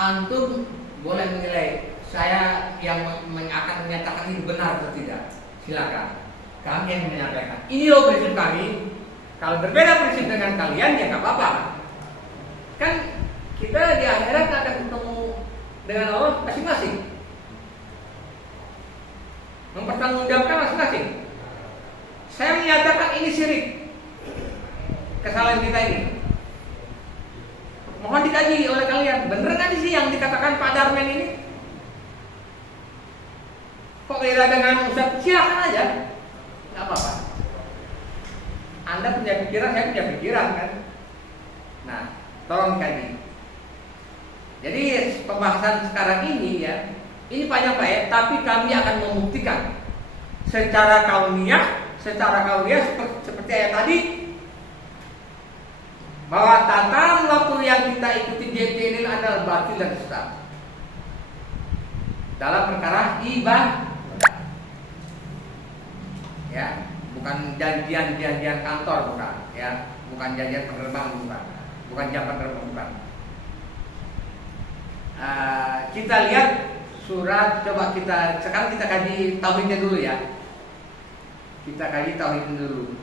antum boleh menilai saya yang akan menyatakan ini benar atau tidak. Silakan. Kami yang menyampaikan. Ini loh prinsip kami. Kalau berbeda prinsip dengan kalian ya nggak apa-apa. Kan kita di akhirat akan ketemu dengan Allah masing-masing. Mempertanggungjawabkan masing-masing. Saya menyatakan ini syirik, kesalahan kita ini. Mohon dikaji oleh kalian, bener nggak sih yang dikatakan Pak Darmen ini? Kok beda dengan Ustaz? Silakan aja, nggak apa-apa. Anda punya pikiran, saya punya pikiran kan. Nah, tolong dikaji. Jadi pembahasan sekarang ini ya, ini panjang Pak ya, tapi kami akan membuktikan secara kauniyah seperti ayat tadi, bahwa tatanan waktu yang kita ikuti JP ini adalah batil dan sesat dalam perkara ibadah. Ya, bukan janjian kantor, bukan ya, bukan janjian penerbangan, bukan jam penerbangan, bukan. Kita lihat surat, coba sekarang kita kaji tauhidnya dulu ya. Kita kaji tauhidnya dulu.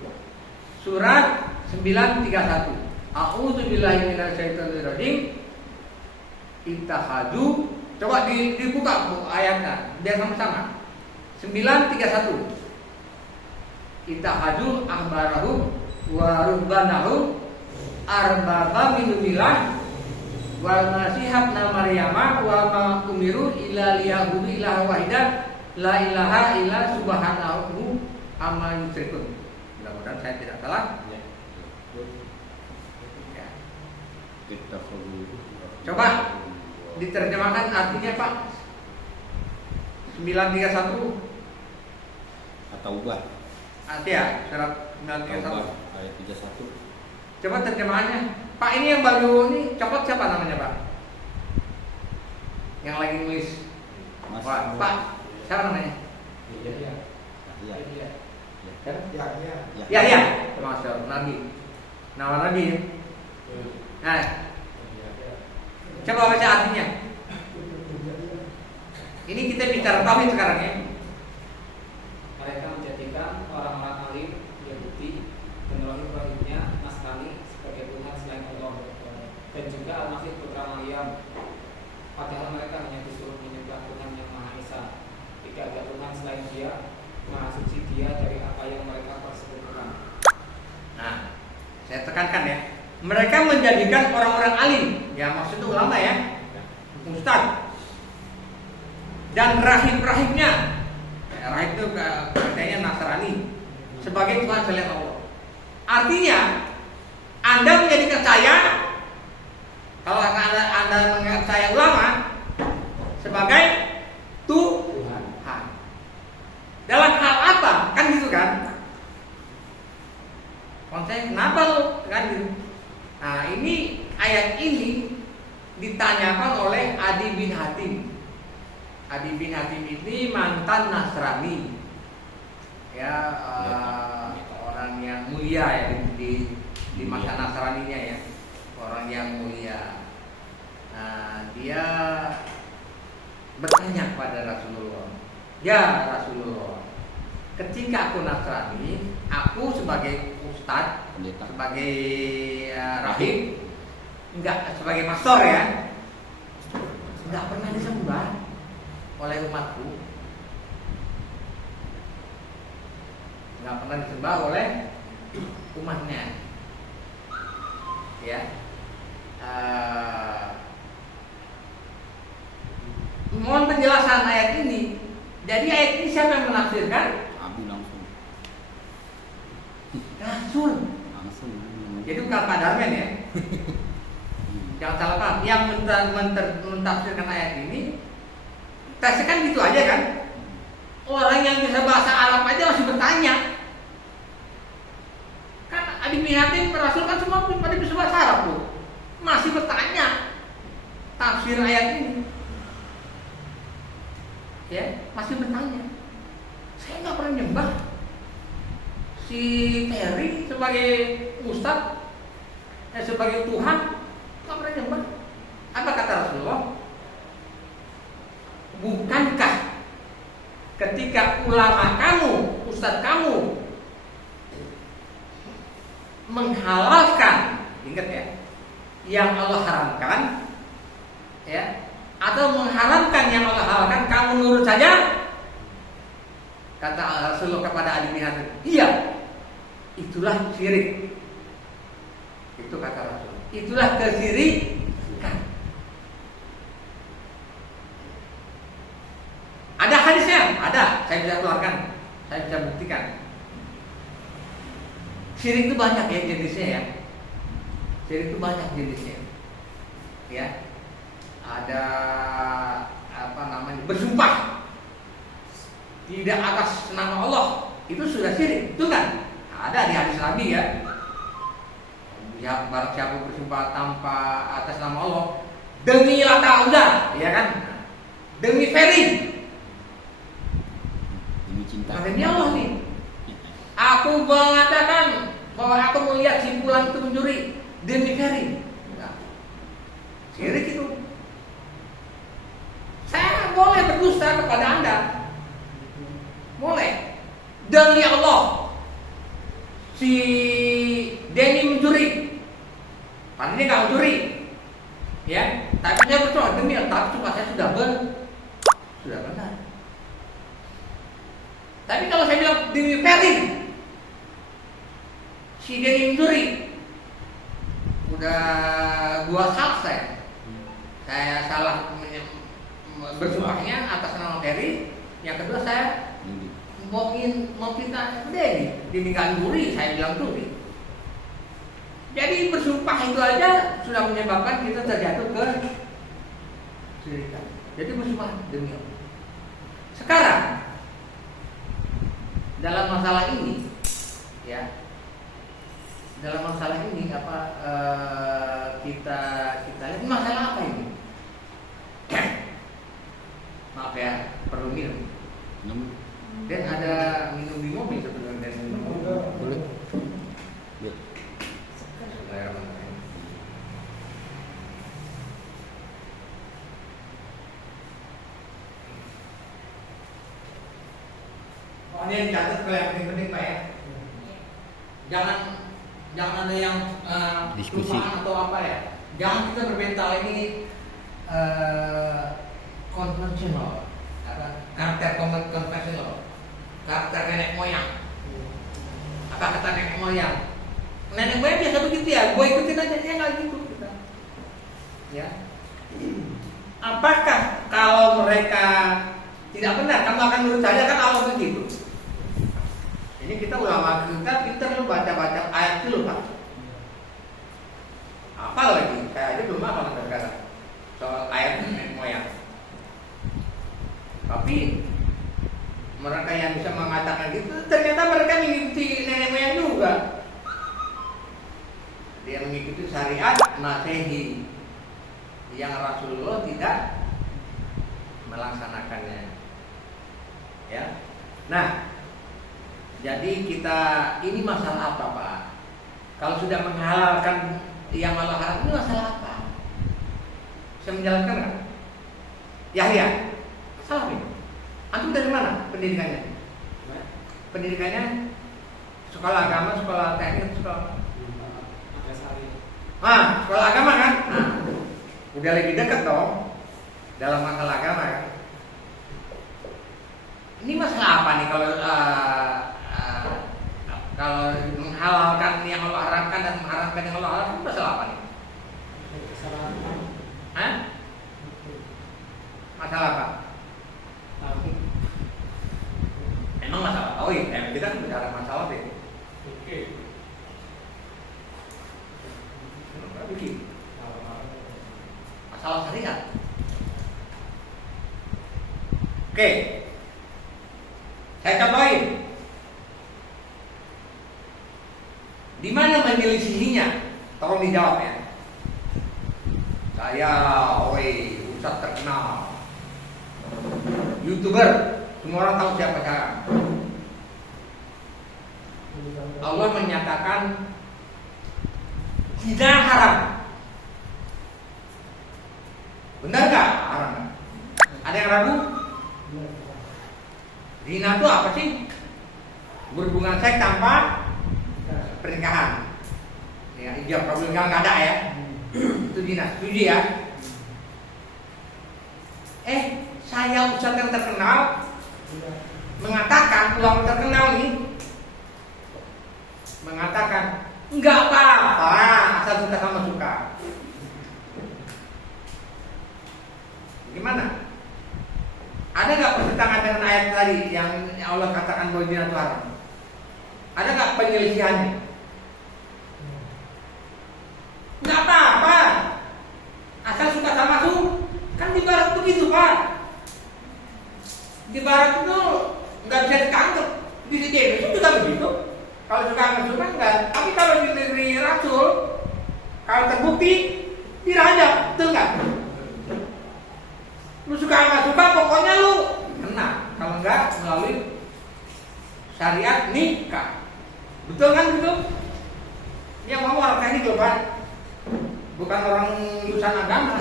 Surat 931. A'udzubillahi minasyaitonirrajim. Ittahadu. Coba dibuka Bu ayatnya biar sama-sama. 931. Ittahadu ahbarahum wa rubbanahu arbaba min dunillah wal masihab na maryama wa ma umiru illa liyabudu ilaha wahidan la ilaha illa subhanahu amma yusyrikun. Mudah-mudahan saya tidak salah. Ya. Coba diterjemahkan artinya Pak. 931 At-Taubah. Ya, surat 931 ayat 31. Coba terjemahannya. Pak, ini yang baru ini copot siapa namanya Pak? Yang lagi nulis. Mas. Pak, siapa namanya? Iya. Ya. Masya Allah, Nabi. Nama Nabi. Nah, coba baca artinya. Ini kita bicara tauhid sekarang ya. Mereka menjadikan orang-orang alim Yahudi dan rohib-rohibnya Nasrani sebagai Tuhan selain Allah, dan juga Al-Masih putra Maryam, padahal mereka hanya disuruh menyembah Tuhan yang Maha Esa. Tidak ada Tuhan selain Dia, Maha Suci Dia dari apa yang mereka persekutukan. Nah, saya tekankan ya. Mereka menjadikan orang-orang alim, ya maksudnya ulama ya, ustaz, dan rahib-rahibnya. Rahib itu katanya Nasrani sebagai Tuhan selain Allah. Artinya Anda menjadikan saya, kalau Anda menganggap saya ulama, sebagai Tuhan. Dalam hal apa? Kan gitu kan? Konsep kenapa lo kan gitu? Nah, ini ayat ini ditanyakan oleh Adi bin Hatim. Adi bin Hatim ini mantan Nasrani, ya, orang yang mulia ya di masa Nasraninya ya, orang yang mulia. Nah, dia bertanya kepada Rasulullah, ya Rasulullah, ketika aku Nasrani, aku sebagai ustadz, sebagai rahib, enggak sebagai pastor ya, enggak pernah disembah oleh umatku, nggak pernah disembah oleh umatnya, ya. Mohon penjelasan ayat ini. Jadi ayat ini siapa yang menafsirkan? Abu langsung. Rasul. Jadi bukan Pak Darmen ya. Jangan salah paham. Yang mentafsirkan ayat ini tesnya kan gitu aja kan. Orang yang bisa bahasa Arab aja masih bertanya. Kan Adi bin Hatim Rasul kan semua pada bisa bahasa Arab tuh. Masih bertanya tafsir ayat ini. Ya, masih bertanya. Saya nggak pernah nyembah si Terry sebagai ustadz, sebagai Tuhan, nggak pernah nyembah. Apa kata Rasulullah? Bukankah ketika ulama kamu, ustadz kamu menghalalkan, ingat ya, yang Allah haramkan, ya, atau mengharamkan yang Allah halalkan, kamu nurut saja? Kata Rasulullah kepada Adi bin Hatim, iya, itulah syirik. Itu kata Rasul. Itulah hadisnya? Ada, saya bisa keluarkan, saya bisa buktikan. Syirik itu banyak ya jenisnya ya. Syirik itu banyak jenisnya. Ya. Ada apa namanya? Bersumpah tidak atas nama Allah, itu sudah syirik, itu kan? Ada di hadis Nabi ya. Ya, barang siapa bersumpah tanpa atas nama Allah, demi Lata Uzza, ya kan? Demi Ferry, Demi cinta. demi Allah nih. Aku mengatakan bahwa aku melihat simpulan itu mencuri demi Ferry. Nah, syirik itu. Saya boleh berdusta kepada Anda, boleh. Demi Allah, si Denny mencuri, padahal dia nggak mencuri, ya. Tapi saya bersumpah demi Allah, tapi sumpah saya sudah benar. Tapi kalau saya bilang demi Ferry, si Denny mencuri, udah dua salah saya salah bersumpahnya atas nama Ferry. Yang kedua saya mau kita Denny, Denny nggak mencuri, saya bilang curi. Jadi bersumpah itu aja sudah menyebabkan kita terjatuh ke syirik. Jadi bersumpah demi Allah. Sekarang dalam masalah ini, ya, dalam masalah ini apa kita lihat masalah apa ini? Maaf ya, perlu minum. Dan ada minum di mobil sebenarnya. Boleh. Ya. Oh, ini yang dicatat kalau yang penting-penting Pak ya. Jangan ada yang Diskusi. lupaan atau apa ya. Jangan kita berbental ini konvensional, karakter konvensional, karakter nenek moyang. Apa kata nenek moyang? Nenek moyang biasa begitu ya, gue ikutin aja, ya nggak gitu kita. Ya. Apakah kalau mereka tidak benar, kamu akan menurut saya kan Allah begitu. Ini kita ulama kita pintar lu baca ayat dulu Pak. Apa lagi? Saya aja belum hafal sekarang soal ayat nenek moyang. Tapi mereka yang bisa mengatakan gitu, ternyata mereka mengikuti nenek moyang juga. Dia mengikuti syariat Masehi yang Rasulullah tidak melaksanakannya. Ya. Nah, jadi kita ini masalah apa Pak? Kalau sudah menghalalkan yang Allah haram, ini masalah apa? Bisa menjalankan nggak? Yahya, salah ini. Antum dari mana pendidikannya? Pendidikannya sekolah agama, sekolah teknik, sekolah sekolah agama kan? Nah, udah lebih dekat dong dalam masalah agama kan? Ini masalah apa nih kalau menghalalkan yang Allah haramkan dan mengharamkan yang Allah haramkan, itu masalah apa nih? Hah? Masalah apa? Emang masalah tauhid? Kita kan bicara masalah deh. Oke. Begini. Masalah syariat. Oke. Saya contohin. Di mana menyelisihinya? Tolong dijawab ya. Saya, Ustadz terkenal, YouTuber, semua orang tahu siapa saya. Allah menyatakan tidak haram. Benar nggak haram? Ada yang ragu? Zina itu apa sih? Berhubungan seks tanpa pernikahan. Ya, ijab kabul nggak ada ya. Itu zina. Setuju ya? Saya ustadz yang terkenal mengatakan, ulama terkenal nih mengatakan nggak apa-apa asal suka sama suka. Gimana? Ada nggak pertentangan dengan ayat tadi yang Allah katakan bahwa zina itu haram? Ada nggak penyelisihannya? Nggak apa-apa, asal suka sama su. Kan di barat begitu Pak. Di barat itu nggak bisa ditangkap. Di Indonesia juga begitu. Kalau suka sama suka enggak. Tapi kalau di negeri Rasul, kalau terbukti dirajam, betul nggak? Lu suka nggak suka, pokoknya lu kena. Kalau enggak melalui syariat nikah, betul kan gitu? Yang ngomong orang teknik loh Pak, bukan orang lulusan agama.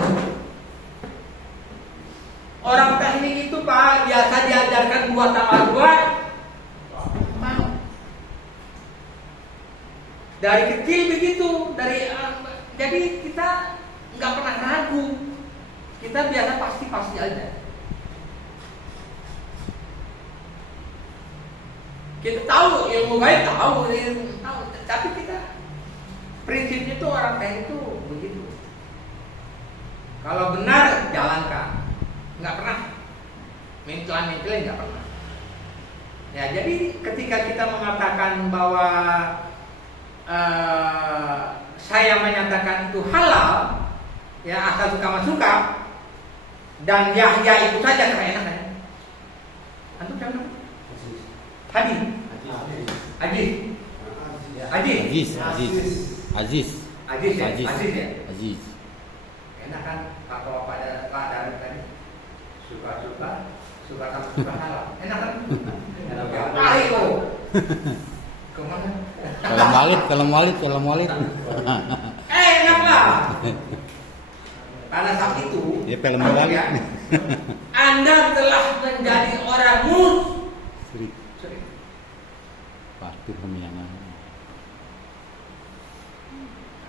Orang teknik itu Pak biasa diajarkan 2+2 mau. Dari kecil begitu, jadi kita nggak pernah ragu. Kita biasa pasti aja. Kita tahu ilmu gaib, tahu, tapi kita prinsipnya itu orang teknik itu begitu. Kalau benar jalankan, nggak pernah mencela-mencela, nggak pernah. Ya jadi ketika kita mengatakan bahwa saya menyatakan itu halal, ya asal suka suka. Dan Yahya itu saja karena enak kan? Antum siapa? Hadi. Aziz ya. Aziz. Enak kan kalau pada ladang tadi suka sama suka halal. Enak kan? Ayo. Kemana? Kalau Walid. Enak lah. Karena saat itu Ya film Walid. ya, Anda telah menjadi orang musyrik. Pasti pemiangan.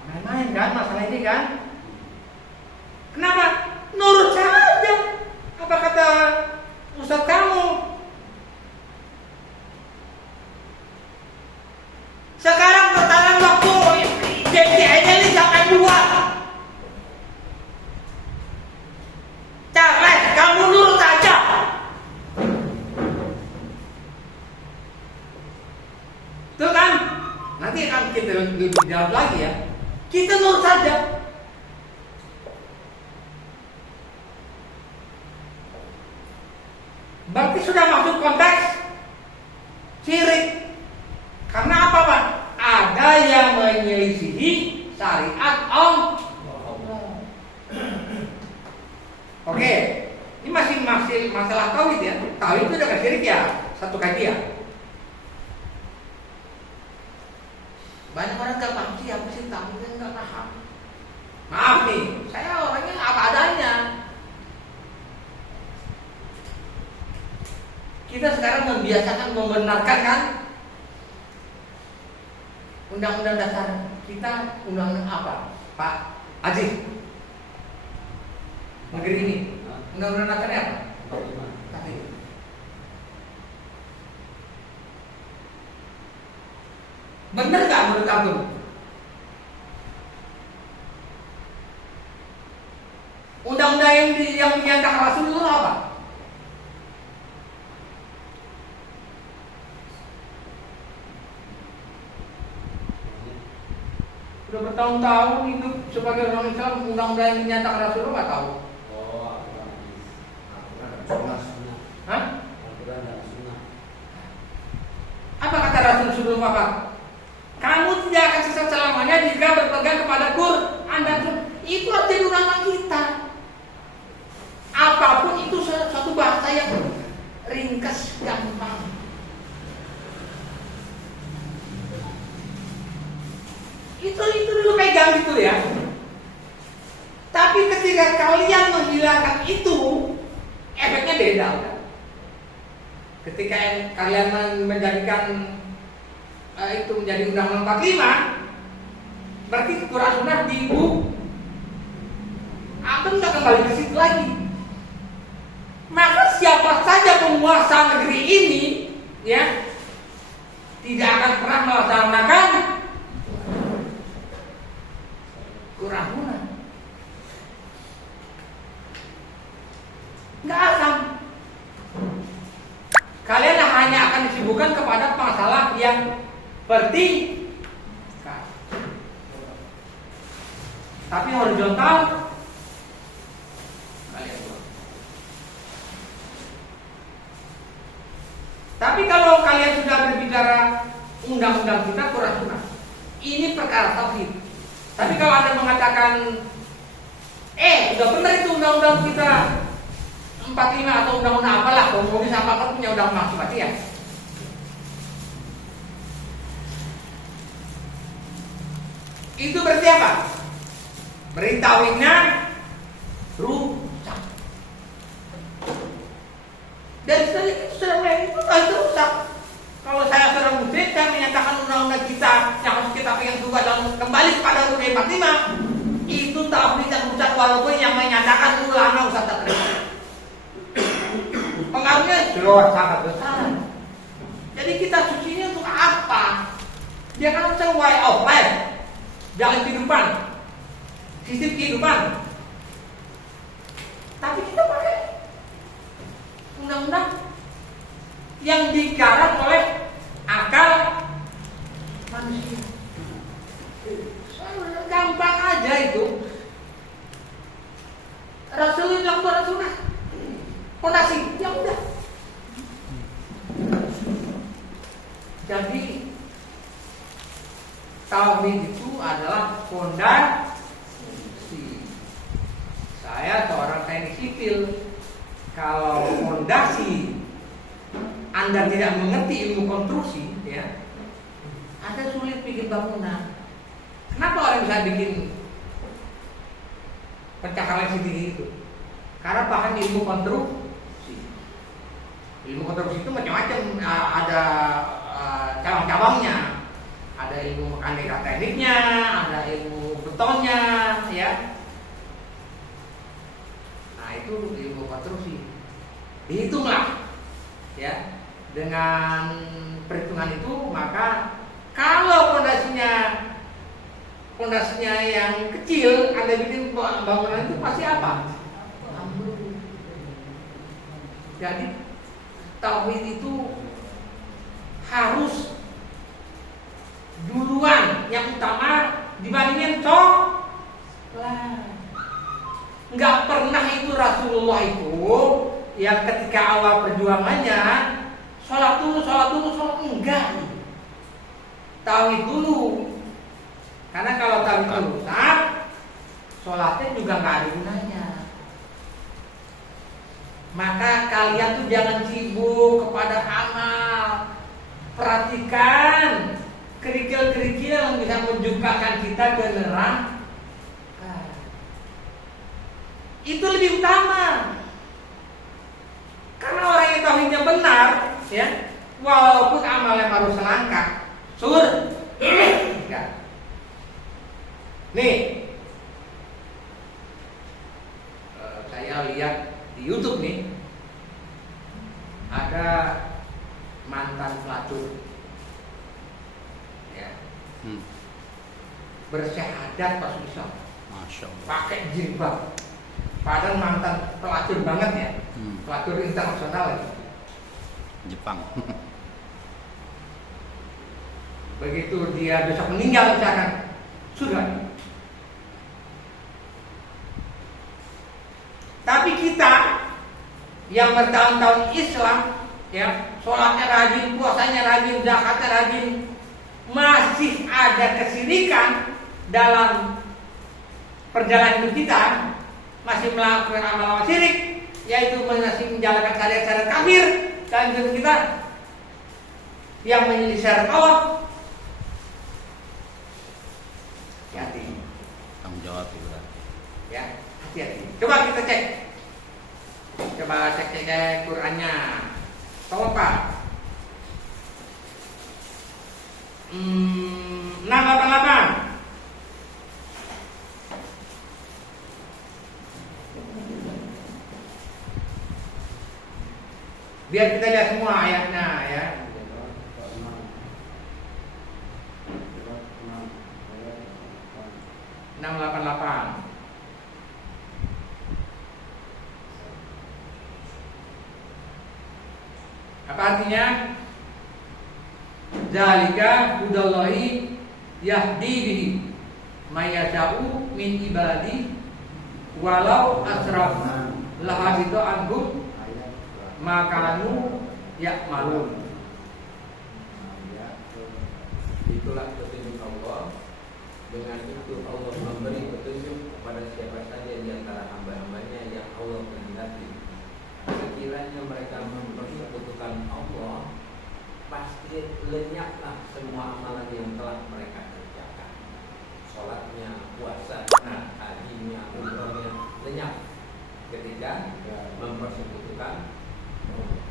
Main-main kan masalah ini kan? Kenapa? Nurut saja. Apa kata Ustaz kamu? Sekarang pertanyaan waktu JJL ini sampai 2. Charles, kamu nurut saja. Betul kan? Nanti akan kita lebih jawab lagi ya. Kita nurut saja. Berarti sudah masuk konteks syirik. Karena apa Pak? Ada yang menyelisihi syariat Allah. Oke, ini masih masalah tauhid ya. Tauhid itu udah syirik ya, satu kaidah. Banyak orang nggak paham sih apa sih tauhid, nggak paham. Maaf nih, saya orangnya apa adanya. Kita sekarang membiasakan membenarkan kan undang-undang dasar kita, undang-undang apa, Pak Aziz? Negeri ini, undang-undang dasarnya apa? Tapi benar nggak menurut kamu? Undang-undang yang dinyatakan Rasulullah apa? Sudah bertahun-tahun hidup sebagai orang Islam, undang-undang yang dinyatakan Rasulullah nggak tahu. Hah? Apa kata Rasul sebelum wafat? Kamu tidak akan sesat selamanya jika berpegang kepada Quran dan Sunnah. Itu arti undang kita. Apapun itu suatu bahasa yang ringkas, gampang. Itu dulu pegang gitu ya. Tapi ketika kalian menghilangkan itu, efeknya beda. Ketika kalian menjadikan itu menjadi Undang-Undang 45, berarti Quran Sunnah diibu. Akan tidak kembali ke situ lagi. Maka siapa saja penguasa negeri ini, ya, tidak akan pernah melaksanakan Quran Sunnah. Nggak akan. akan disibukkan kepada masalah yang vertikal. Tapi horizontal kalian buat. Tapi kalau kalian sudah berbicara undang-undang kita kurang sunnah, ini perkara tauhid. Tapi kalau Anda mengatakan udah benar itu undang-undang kita 45 atau undang-undang apalah, komunis apapun punya undang-undang sifatnya. Itu berarti apa? Berarti tauhidnya rusak. Dan itu sudah mulai itu rusak. Kalau saya seorang muslim, saya menyatakan undang-undang kita yang harus kita pegang juga dalam kembali kepada Rukun 45, itu tauhid yang rusak walaupun yang menyatakan ulama Ustaz terima. Pengaruhnya jelas sangat besar. Jadi kita suci ini untuk apa? Dia kan usaha way of life, jalan kehidupan, sistem kehidupan. Tapi kita pakai undang-undang yang digarap oleh akal manusia. Gampang aja itu. Rasulullah Rasulullah fondasi, ya udah. Jadi tauhid itu adalah fondasi. Saya seorang teknik sipil. Kalau fondasi Anda tidak mengerti ilmu konstruksi, ya, Anda sulit bikin bangunan. Kenapa orang bisa bikin pencakaran setinggi itu? Karena bahan ilmu konstruksi. Ilmu konstruksi itu macam-macam, ada cabang-cabangnya. Ada ilmu mekanika tekniknya, ada ilmu betonnya, ya. Nah, itu ilmu konstruksi. Dihitunglah, ya. Dengan perhitungan itu, maka kalau fondasinya yang kecil, Anda bikin bangunan itu pasti apa? Ambruk. Jadi tauhid itu harus duluan, yang utama dibandingin sholat. Nggak pernah itu Rasulullah itu yang ketika awal perjuangannya sholat dulu, enggak. Tauhid dulu. Karena kalau tauhid rusak, sholatnya juga nggak ada gunanya. Maka kalian tuh jangan sibuk kepada amal. Perhatikan kerikil-kerikil yang bisa menjungkakan kita ke neraka. Itu lebih utama. Karena orang yang tauhidnya benar, ya, walaupun amalnya baru selangkah, surga. Nih, saya lihat di YouTube nih, ada mantan pelacur, ya, bersyahadat pas Islam, Masya Allah. pakai jilbab. Padahal mantan pelacur banget ya, pelacur internasional ya. Jepang. Begitu dia besok meninggal misalkan, sudah. Tapi kita yang bertahun-tahun Islam, ya, sholatnya rajin, puasanya rajin, zakatnya rajin, masih ada kesirikan dalam perjalanan hidup kita, masih melakukan amal-amal syirik, yaitu masih menjalankan syariat-syariat kafir dalam hidup kita yang menyelisih Allah. Hati-hati. Tanggung jawab itu. Ya, hati-hati. Coba kita cek. Coba cek Qurannya. Tahu apa? 688. Biar kita lihat semua ayatnya, ya. 688. Apa artinya? Zalika hudallahi yahdi bihi may yasha'u min ibadi walau asrafu lahaditu anhum makanu ya'malun. Itulah petunjuk Allah. Dengan itu Allah memberi petunjuk kepada siapa saja di antara hamba-hambanya yang Allah kehendaki. Sekiranya mereka mempersekutukan Allah, pasti lenyaplah semua amalan yang telah mereka kerjakan. Sholatnya, puasanya, hajinya, umrohnya lenyap ketika mempersekutukan Allah.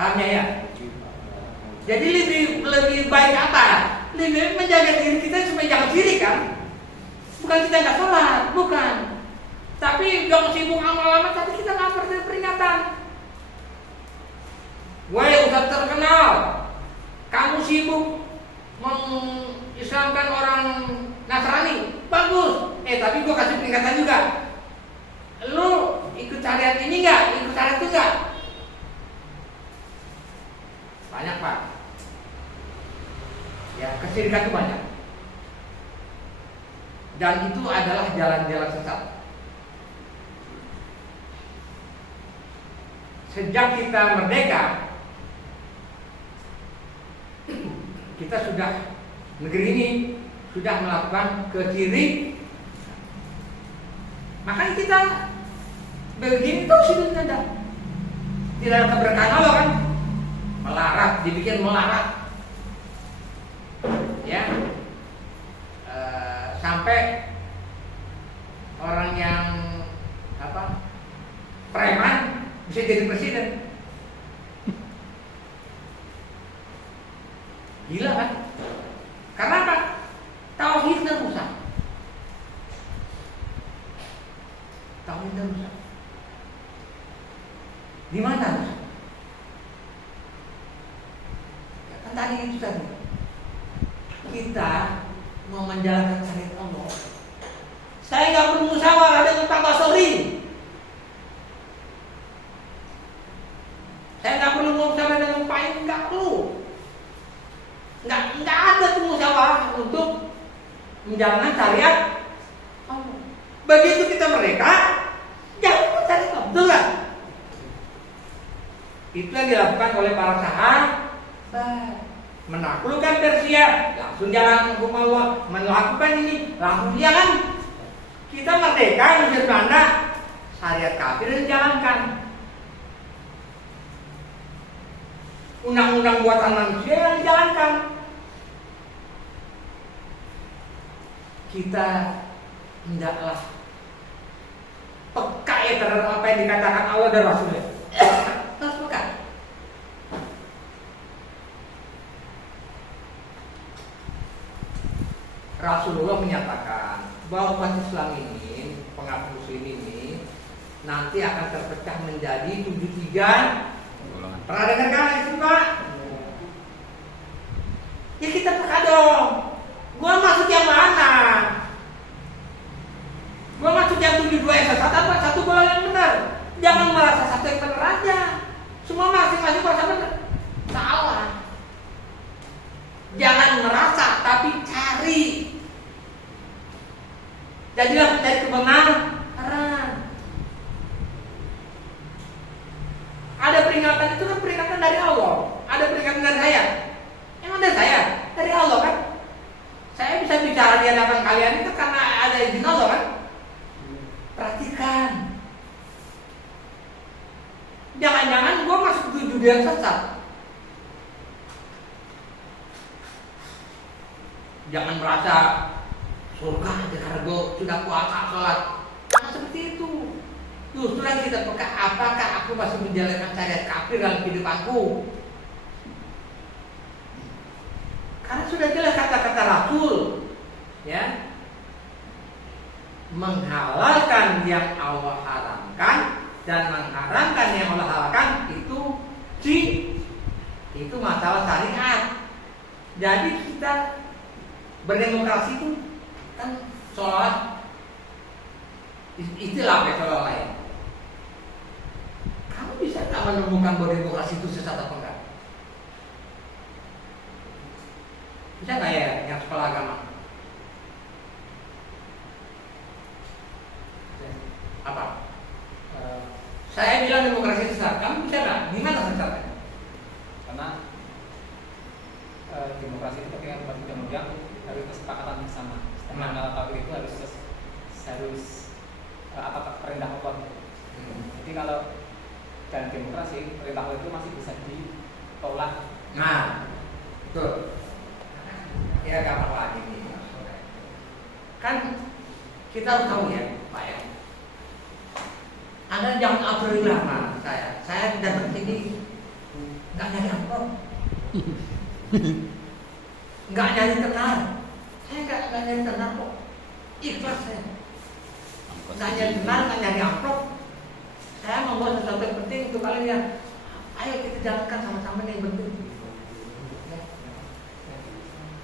Hanya ya. Jadi lebih baik apa? Lebih baik menjaga diri kita supaya jangan syirik kan? Bukan kita nggak sholat, bukan. Tapi jangan sibuk amal-amal, tapi kita nggak pernah peringatan. Wahai ustaz terkenal, kamu sibuk mengislamkan orang Nasrani, bagus. Tapi gua kasih peringatan juga. Lu ikut syariat ini nggak? Ikut syariat itu nggak? Banyak pak. Ya, kesyirikan itu banyak. Dan itu adalah jalan-jalan sesat. Sejak kita merdeka, kita sudah, negeri ini sudah melakukan kesyirik. Makanya kita begini terus hidup ada. Tidak ada keberkahan Allah kan? Melarat, dibikin melarat. Ya, sampai orang yang preman bisa jadi presiden. Gila kan? Karena apa? Tauhidnya rusak. Tauhidnya rusak. Di mana rusak? Ya, kan tadi itu tadi. Kita mau menjalankan syariat Allah. Saya nggak perlu musyawarah dengan Pak Basori. Saya nggak perlu musyawarah dengan Pak ini, nggak perlu. Nggak ada tuh musyawarah untuk menjalankan syariat Allah. Begitu kita merdeka, jangan mencari Allah, betul nggak? Itu yang dilakukan oleh para sahabat. Menaklukkan Persia, langsung jalan hukum Allah. Melakukan ini, langsung jalan. Kita merdeka, Mesir Belanda, syariat kafir dijalankan. Undang-undang buatan manusia yang dijalankan. Kita hendaklah peka ya terhadap apa yang dikatakan Allah dan Rasulnya. Harus peka. Rasulullah menyatakan bahwa umat Islam ini, pengaku muslim ini, nanti akan terpecah menjadi 73. Pernah dengar kan itu Pak? Ya kita peka dong. Gua masuk yang mana? Gua masuk yang 72 satu apa? Satu bola yang benar. Jangan merasa satu yang benar aja. Semua masing-masing merasa benar. Salah. Jangan merasa, tapi cari. Jadilah mencari kebenaran. Ada peringatan itu kan peringatan dari Allah. Ada peringatan dari saya. Yang dari saya, dari Allah kan. Saya bisa bicara di hadapan kalian itu karena ada izin Allah kan. Perhatikan. Jangan-jangan gue masuk tujuh yang sesat. Jangan merasa surga karena gue sudah puasa sholat. Jangan seperti itu. Justru yang kita peka, apakah aku masih menjalankan syariat kafir dalam kehidupanku? Karena sudah jelas kata-kata Rasul, ya, menghalalkan yang Allah haramkan dan mengharamkan yang Allah halalkan itu masalah syariat. Jadi kita berdemokrasi itu kan seolah istilah seolah lain. Kamu bisa nggak menemukan bahwa demokrasi itu sesat apa enggak? Bisa nggak ya yang sekolah agama? Apa? Saya bilang demokrasi sesat, kamu bisa nggak? Gimana sesatnya? Karena demokrasi itu ketika berarti kemudian harus kesepakatan bersama. Setengah tahu itu harus perintah Allah. Jadi kalau dalam demokrasi perintah Allah itu masih bisa ditolak. Nah, betul. Ya gampang lagi nih. Kan kita harus tahu ya, Pak ya. Anda jangan aprilah sama saya datang sini nggak nyari amplop, nggak nyari tenar, saya nggak nyari tenar kok, ikhlas saya, nggak nyari tenar, nggak nyari amplop, saya membuat sesuatu yang penting untuk kalian. Ayo kita jalankan sama-sama nih yang penting.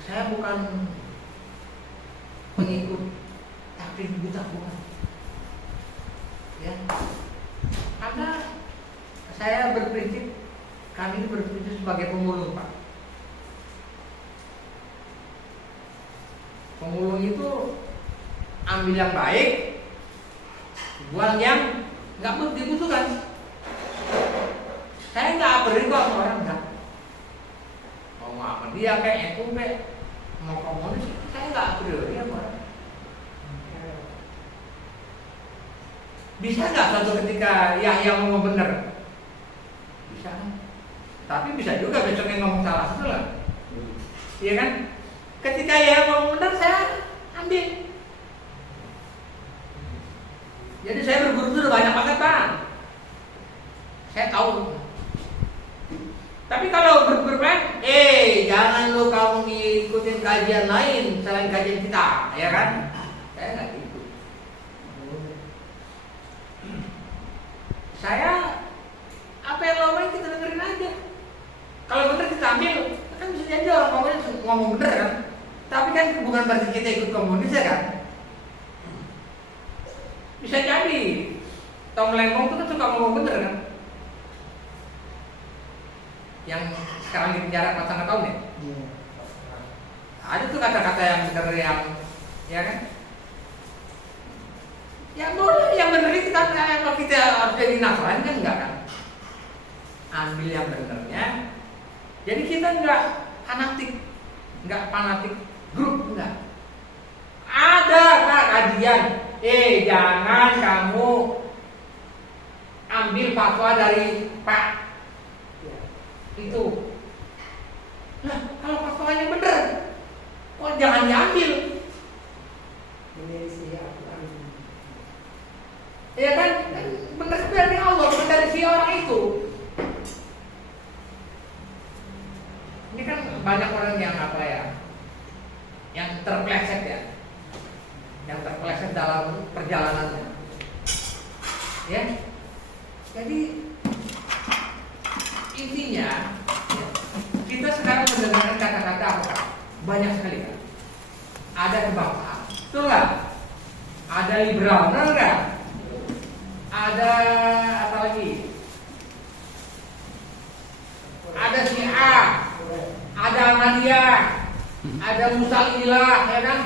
Saya bukan pengikut takdir buta, bukan. Ya, karena saya berprinsip, kami berprinsip sebagai pemulung, Pak. Pemulung itu ambil yang baik, buang yang nggak dibutuhkan. Saya nggak beri kok sama orang, nggak. Mau apa dia kayak itu, mau komunis, saya nggak beri sama orang. Bisa nggak suatu ketika Yahya ngomong benar? Bisa. Tapi bisa juga besoknya ngomong salah, betul nggak? Iya kan? Ketika Yahya ngomong benar, saya ambil. Jadi saya berguru sudah banyak banget, Pak. Saya tahu. Tapi kalau bermain, jangan lu kamu ngikutin kajian lain selain kajian kita, ya kan? Saya nggak gitu. Saya apa yang lo main kita dengerin aja. Kalau bener kita ambil, kan bisa jadi orang komunis ngomong bener kan. Tapi kan bukan berarti kita ikut komunis ya kan. Bisa jadi Tom Lembong itu kan suka ngomong bener kan. Yang sekarang di penjara 4,5 tahun ya. Ada tuh kata-kata yang bener yang, ya kan. Ya boleh, yang benar itu kan kalau kita harus jadi Nasrani kan enggak kan? Ambil yang benernya. Jadi kita enggak fanatik grup enggak. Ada Kak kajian, jangan kamu ambil fatwa dari Pak itu. Nah, kalau fatwanya benar, kok jangan diambil? Ini siapa? Ya kan benar dari Allah, bukan dari si orang itu. Ini kan banyak orang yang apa ya, yang terpleset ya, yang terpleset dalam perjalanannya. Ya, jadi intinya ya, kita sekarang mendengarkan kata-kata apa? Banyak sekali kan. Ada kebangsaan, betul nggak? Ada liberal, benar nggak? Ada apa lagi? Ada Syiah, ada Ahmadiyah, ada Musailah, ya kan?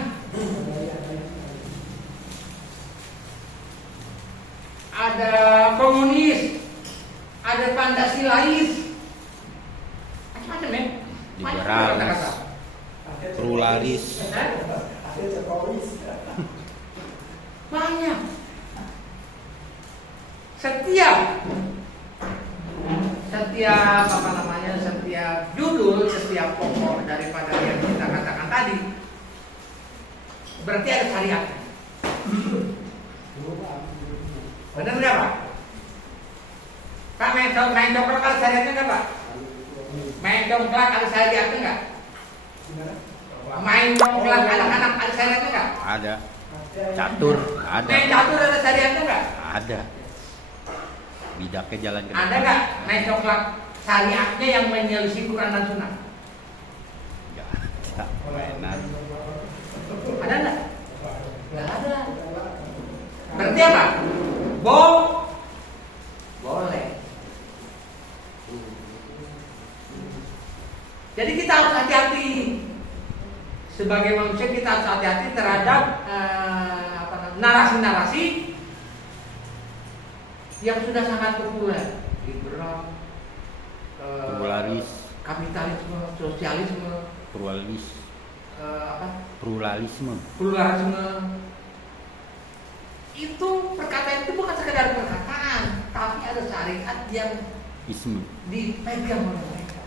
Ada komunis, ada Pancasilais, macam-macam ya. Liberalis, pluralis, Ada Jokowi. banyak. Setiap judul, setiap pokok daripada yang kita katakan tadi berarti ada syariat. Benar nggak Pak? Pak main coklat ada syariatnya nggak Pak? Main coklat ada syariatnya nggak? Main coklat anak-anak ada syariatnya nggak? ada. Catur, ada. Main catur ada syariatnya nggak? Ada. Bidaknya jalan ke Ada depan. nggak main coklat syariatnya yang menyelisih Quran dan Sunnah? Nggak ada. Mainan. Ada nggak? Nggak ada. Berarti apa? Boleh. Jadi kita harus hati-hati. sebagai manusia kita harus hati-hati terhadap narasi-narasi yang sudah sangat populer, liberal, Pluralis, kapitalisme, sosialisme, pluralisme. pluralisme. Itu perkataan itu bukan sekedar perkataan, tapi ada syariat yang Isme. dipegang oleh mereka.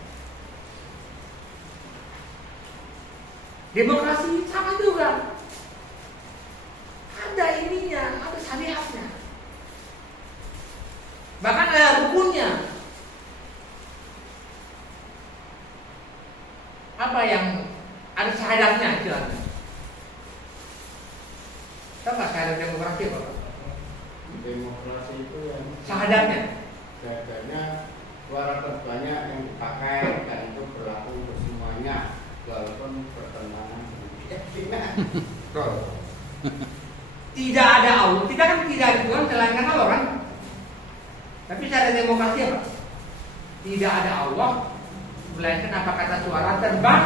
Demokrasi sama juga. Ada ininya, ada syariatnya. Bahkan ada rukunnya. Apa yang ada syahadatnya istilahnya. Tahu nggak syahadat demokrasi apa? Demokrasi itu yang Syahadatnya. Syahadatnya suara terbanyak yang dipakai dan itu berlaku untuk semuanya walaupun pertentangan Tidak ada Allah, tidak ada Tuhan selain Allah kan? Tapi syahadat demokrasi apa? Tidak ada Allah, melainkan apa kata suara terbang.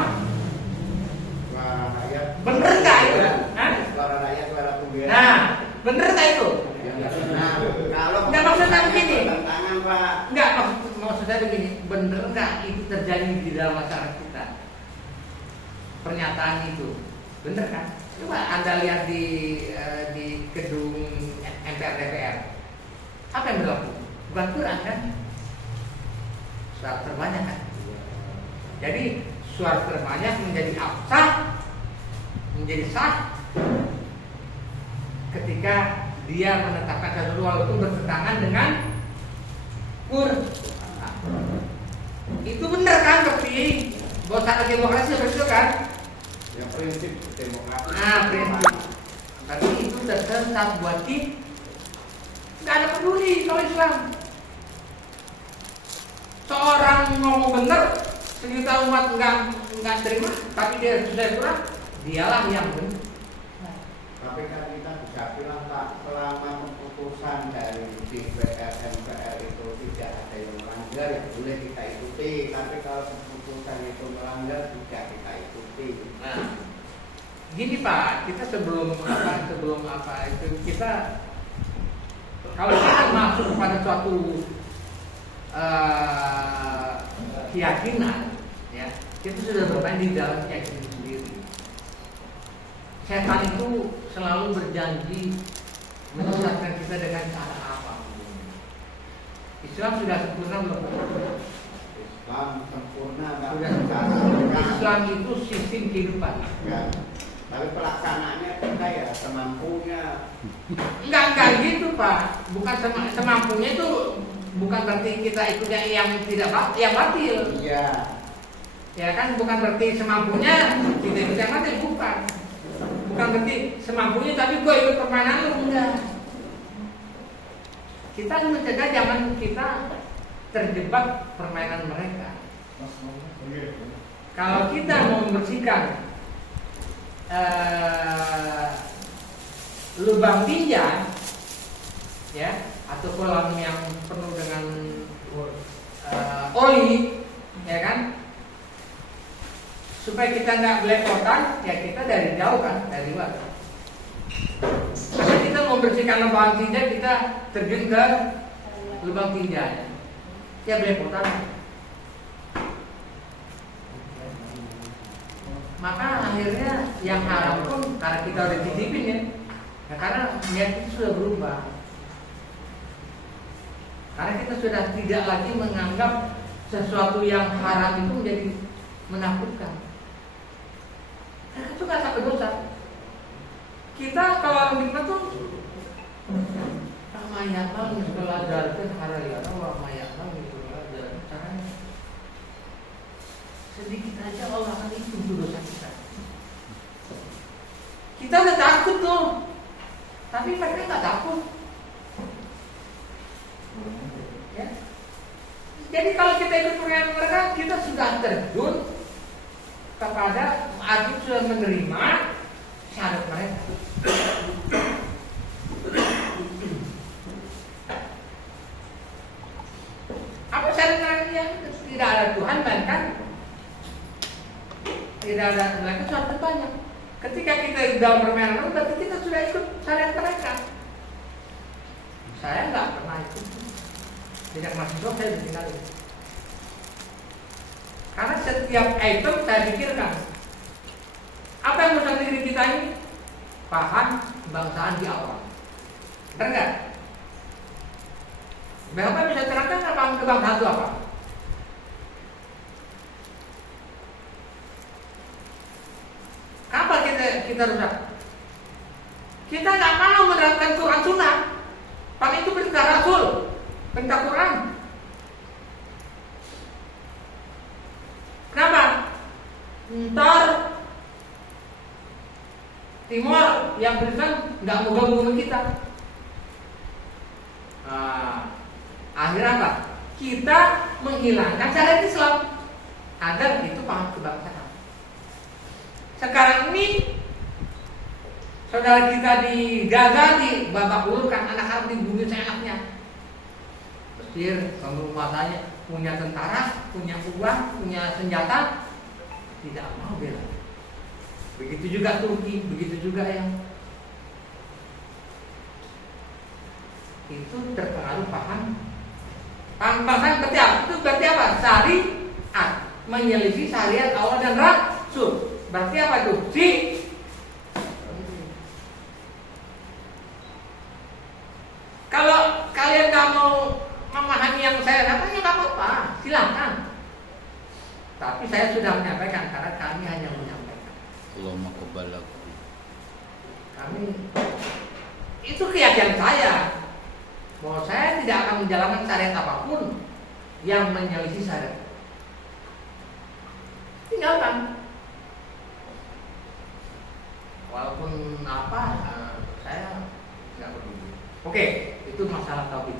suara rakyat. Bener nggak itu? Hah? Suara rakyat, suara pembela. Nah, bener nggak itu? Nah, kalau Nggak, maksudnya begini. pertentangan Pak. Enggak, maksud saya begini, bener nggak itu terjadi di dalam masyarakat kita? Pernyataan itu, bener kan? Coba Anda lihat di gedung MPR DPR, apa yang berlaku? Bukan Quran kan? Suara terbanyak kan? Jadi suara terbanyak menjadi sah, menjadi sah ketika dia menetapkan sesuatu walaupun bertentangan dengan Quran. Itu benar kan berarti bahwa syarat demokrasi betul kan? Ya prinsip demokrasi. Nah, prinsip. Tapi itu tetap buat kita nggak ada peduli kalau Islam. Seorang ngomong benar, sejuta umat nggak terima, tapi dia sudah kurang, dialah yang benar. Tapi kan kita bisa bilang Pak, selama keputusan dari DPR MPR itu tidak ada yang melanggar, ya boleh kita ikuti. Tapi kalau keputusan itu melanggar, tidak kita ikuti. Nah, gini Pak, kita sebelum apa itu kita kalau kita masuk kepada suatu keyakinan, ya kita sudah bermain di dalam keyakinan sendiri. Setan itu selalu berjanji menyesatkan kita dengan cara apa? Islam sudah sempurna belum? Islam sempurna, Pak. Sudah sempurna. Islam itu sistem kehidupan. Ya. Tapi pelaksanaannya kita ya semampunya. Enggak gitu Pak. Bukan semampunya itu bukan berarti kita ikutnya yang yang batil. Iya. Ya kan bukan berarti semampunya kita ikut yang batil, bukan. Bukan berarti semampunya tapi gue ikut permainan lu, enggak. Kita mencegah jangan kita terjebak permainan mereka. Kalau kita mau membersihkan lubang tinja, ya, atau kolam yang penuh dengan oli, ya kan, supaya kita nggak belepotan, ya kita dari jauh kan, dari luar. Kalau kita mau membersihkan lubang tinja, kita terjun ke lubang tinja, ya belepotan. Maka akhirnya yang haram pun karena kita udah cicipin ya, nah, karena niat itu sudah berubah. Karena kita sudah tidak lagi menganggap sesuatu yang haram itu menjadi menakutkan. Karena itu nggak sampai dosa. Kita kalau nikmat tuh ramayakal belajarkan harayana ramayakal belajarkan caranya. Sedikit aja Allah akan hitung dosa kita. Kita udah takut tuh, tapi mereka nggak takut. Ya. Jadi kalau kita ikut permainan mereka, kita sudah terjun kepada arti sudah menerima syarat mereka. Apa syarat mereka? Yang tidak ada Tuhan, bahkan tidak ada mereka sudah banyak. Ketika kita dalam permainan berarti kita sudah ikut syariat mereka. Saya nggak pernah ikut. Tidak mahasiswa saya ditinggalin. Karena setiap item saya pikirkan apa yang bersama diri kita ini, paham kebangsaan di awal. Benar nggak? Bapak bisa terangkan apa kebangsaan itu apa? Apa kita rusak? Kita nggak mau menerapkan Quran Sunnah. Pak itu perintah Rasul, perintah Quran. Kenapa? Ntar Timur yang beriman nggak mau gabung dengan kita. Akhirnya apa? Kita menghilangkan syariat Islam agar itu paham kebangsaan. Sekarang ini saudara kita digagali, babak belurkan, anak harus dibunuh seenaknya. Mesir, penguasanya punya tentara, punya uang, punya senjata, tidak mau bela. Begitu juga Turki, begitu juga yang itu terpengaruh paham. Paham berarti apa? Itu berarti apa? Syariat, menyelisih syariat Allah dan Rasul. Berarti apa itu? Kalau kalian nggak mau memahami yang saya katakan, ya nggak apa-apa, silakan. Tapi saya sudah menyampaikan karena kami hanya menyampaikan. Allahumma qabbal. Kami itu keyakinan saya bahwa saya tidak akan menjalankan syariat apapun yang menyelisih syariat. Tinggalkan. Walaupun apa, saya nggak peduli. Oke, itu masalah tauhid.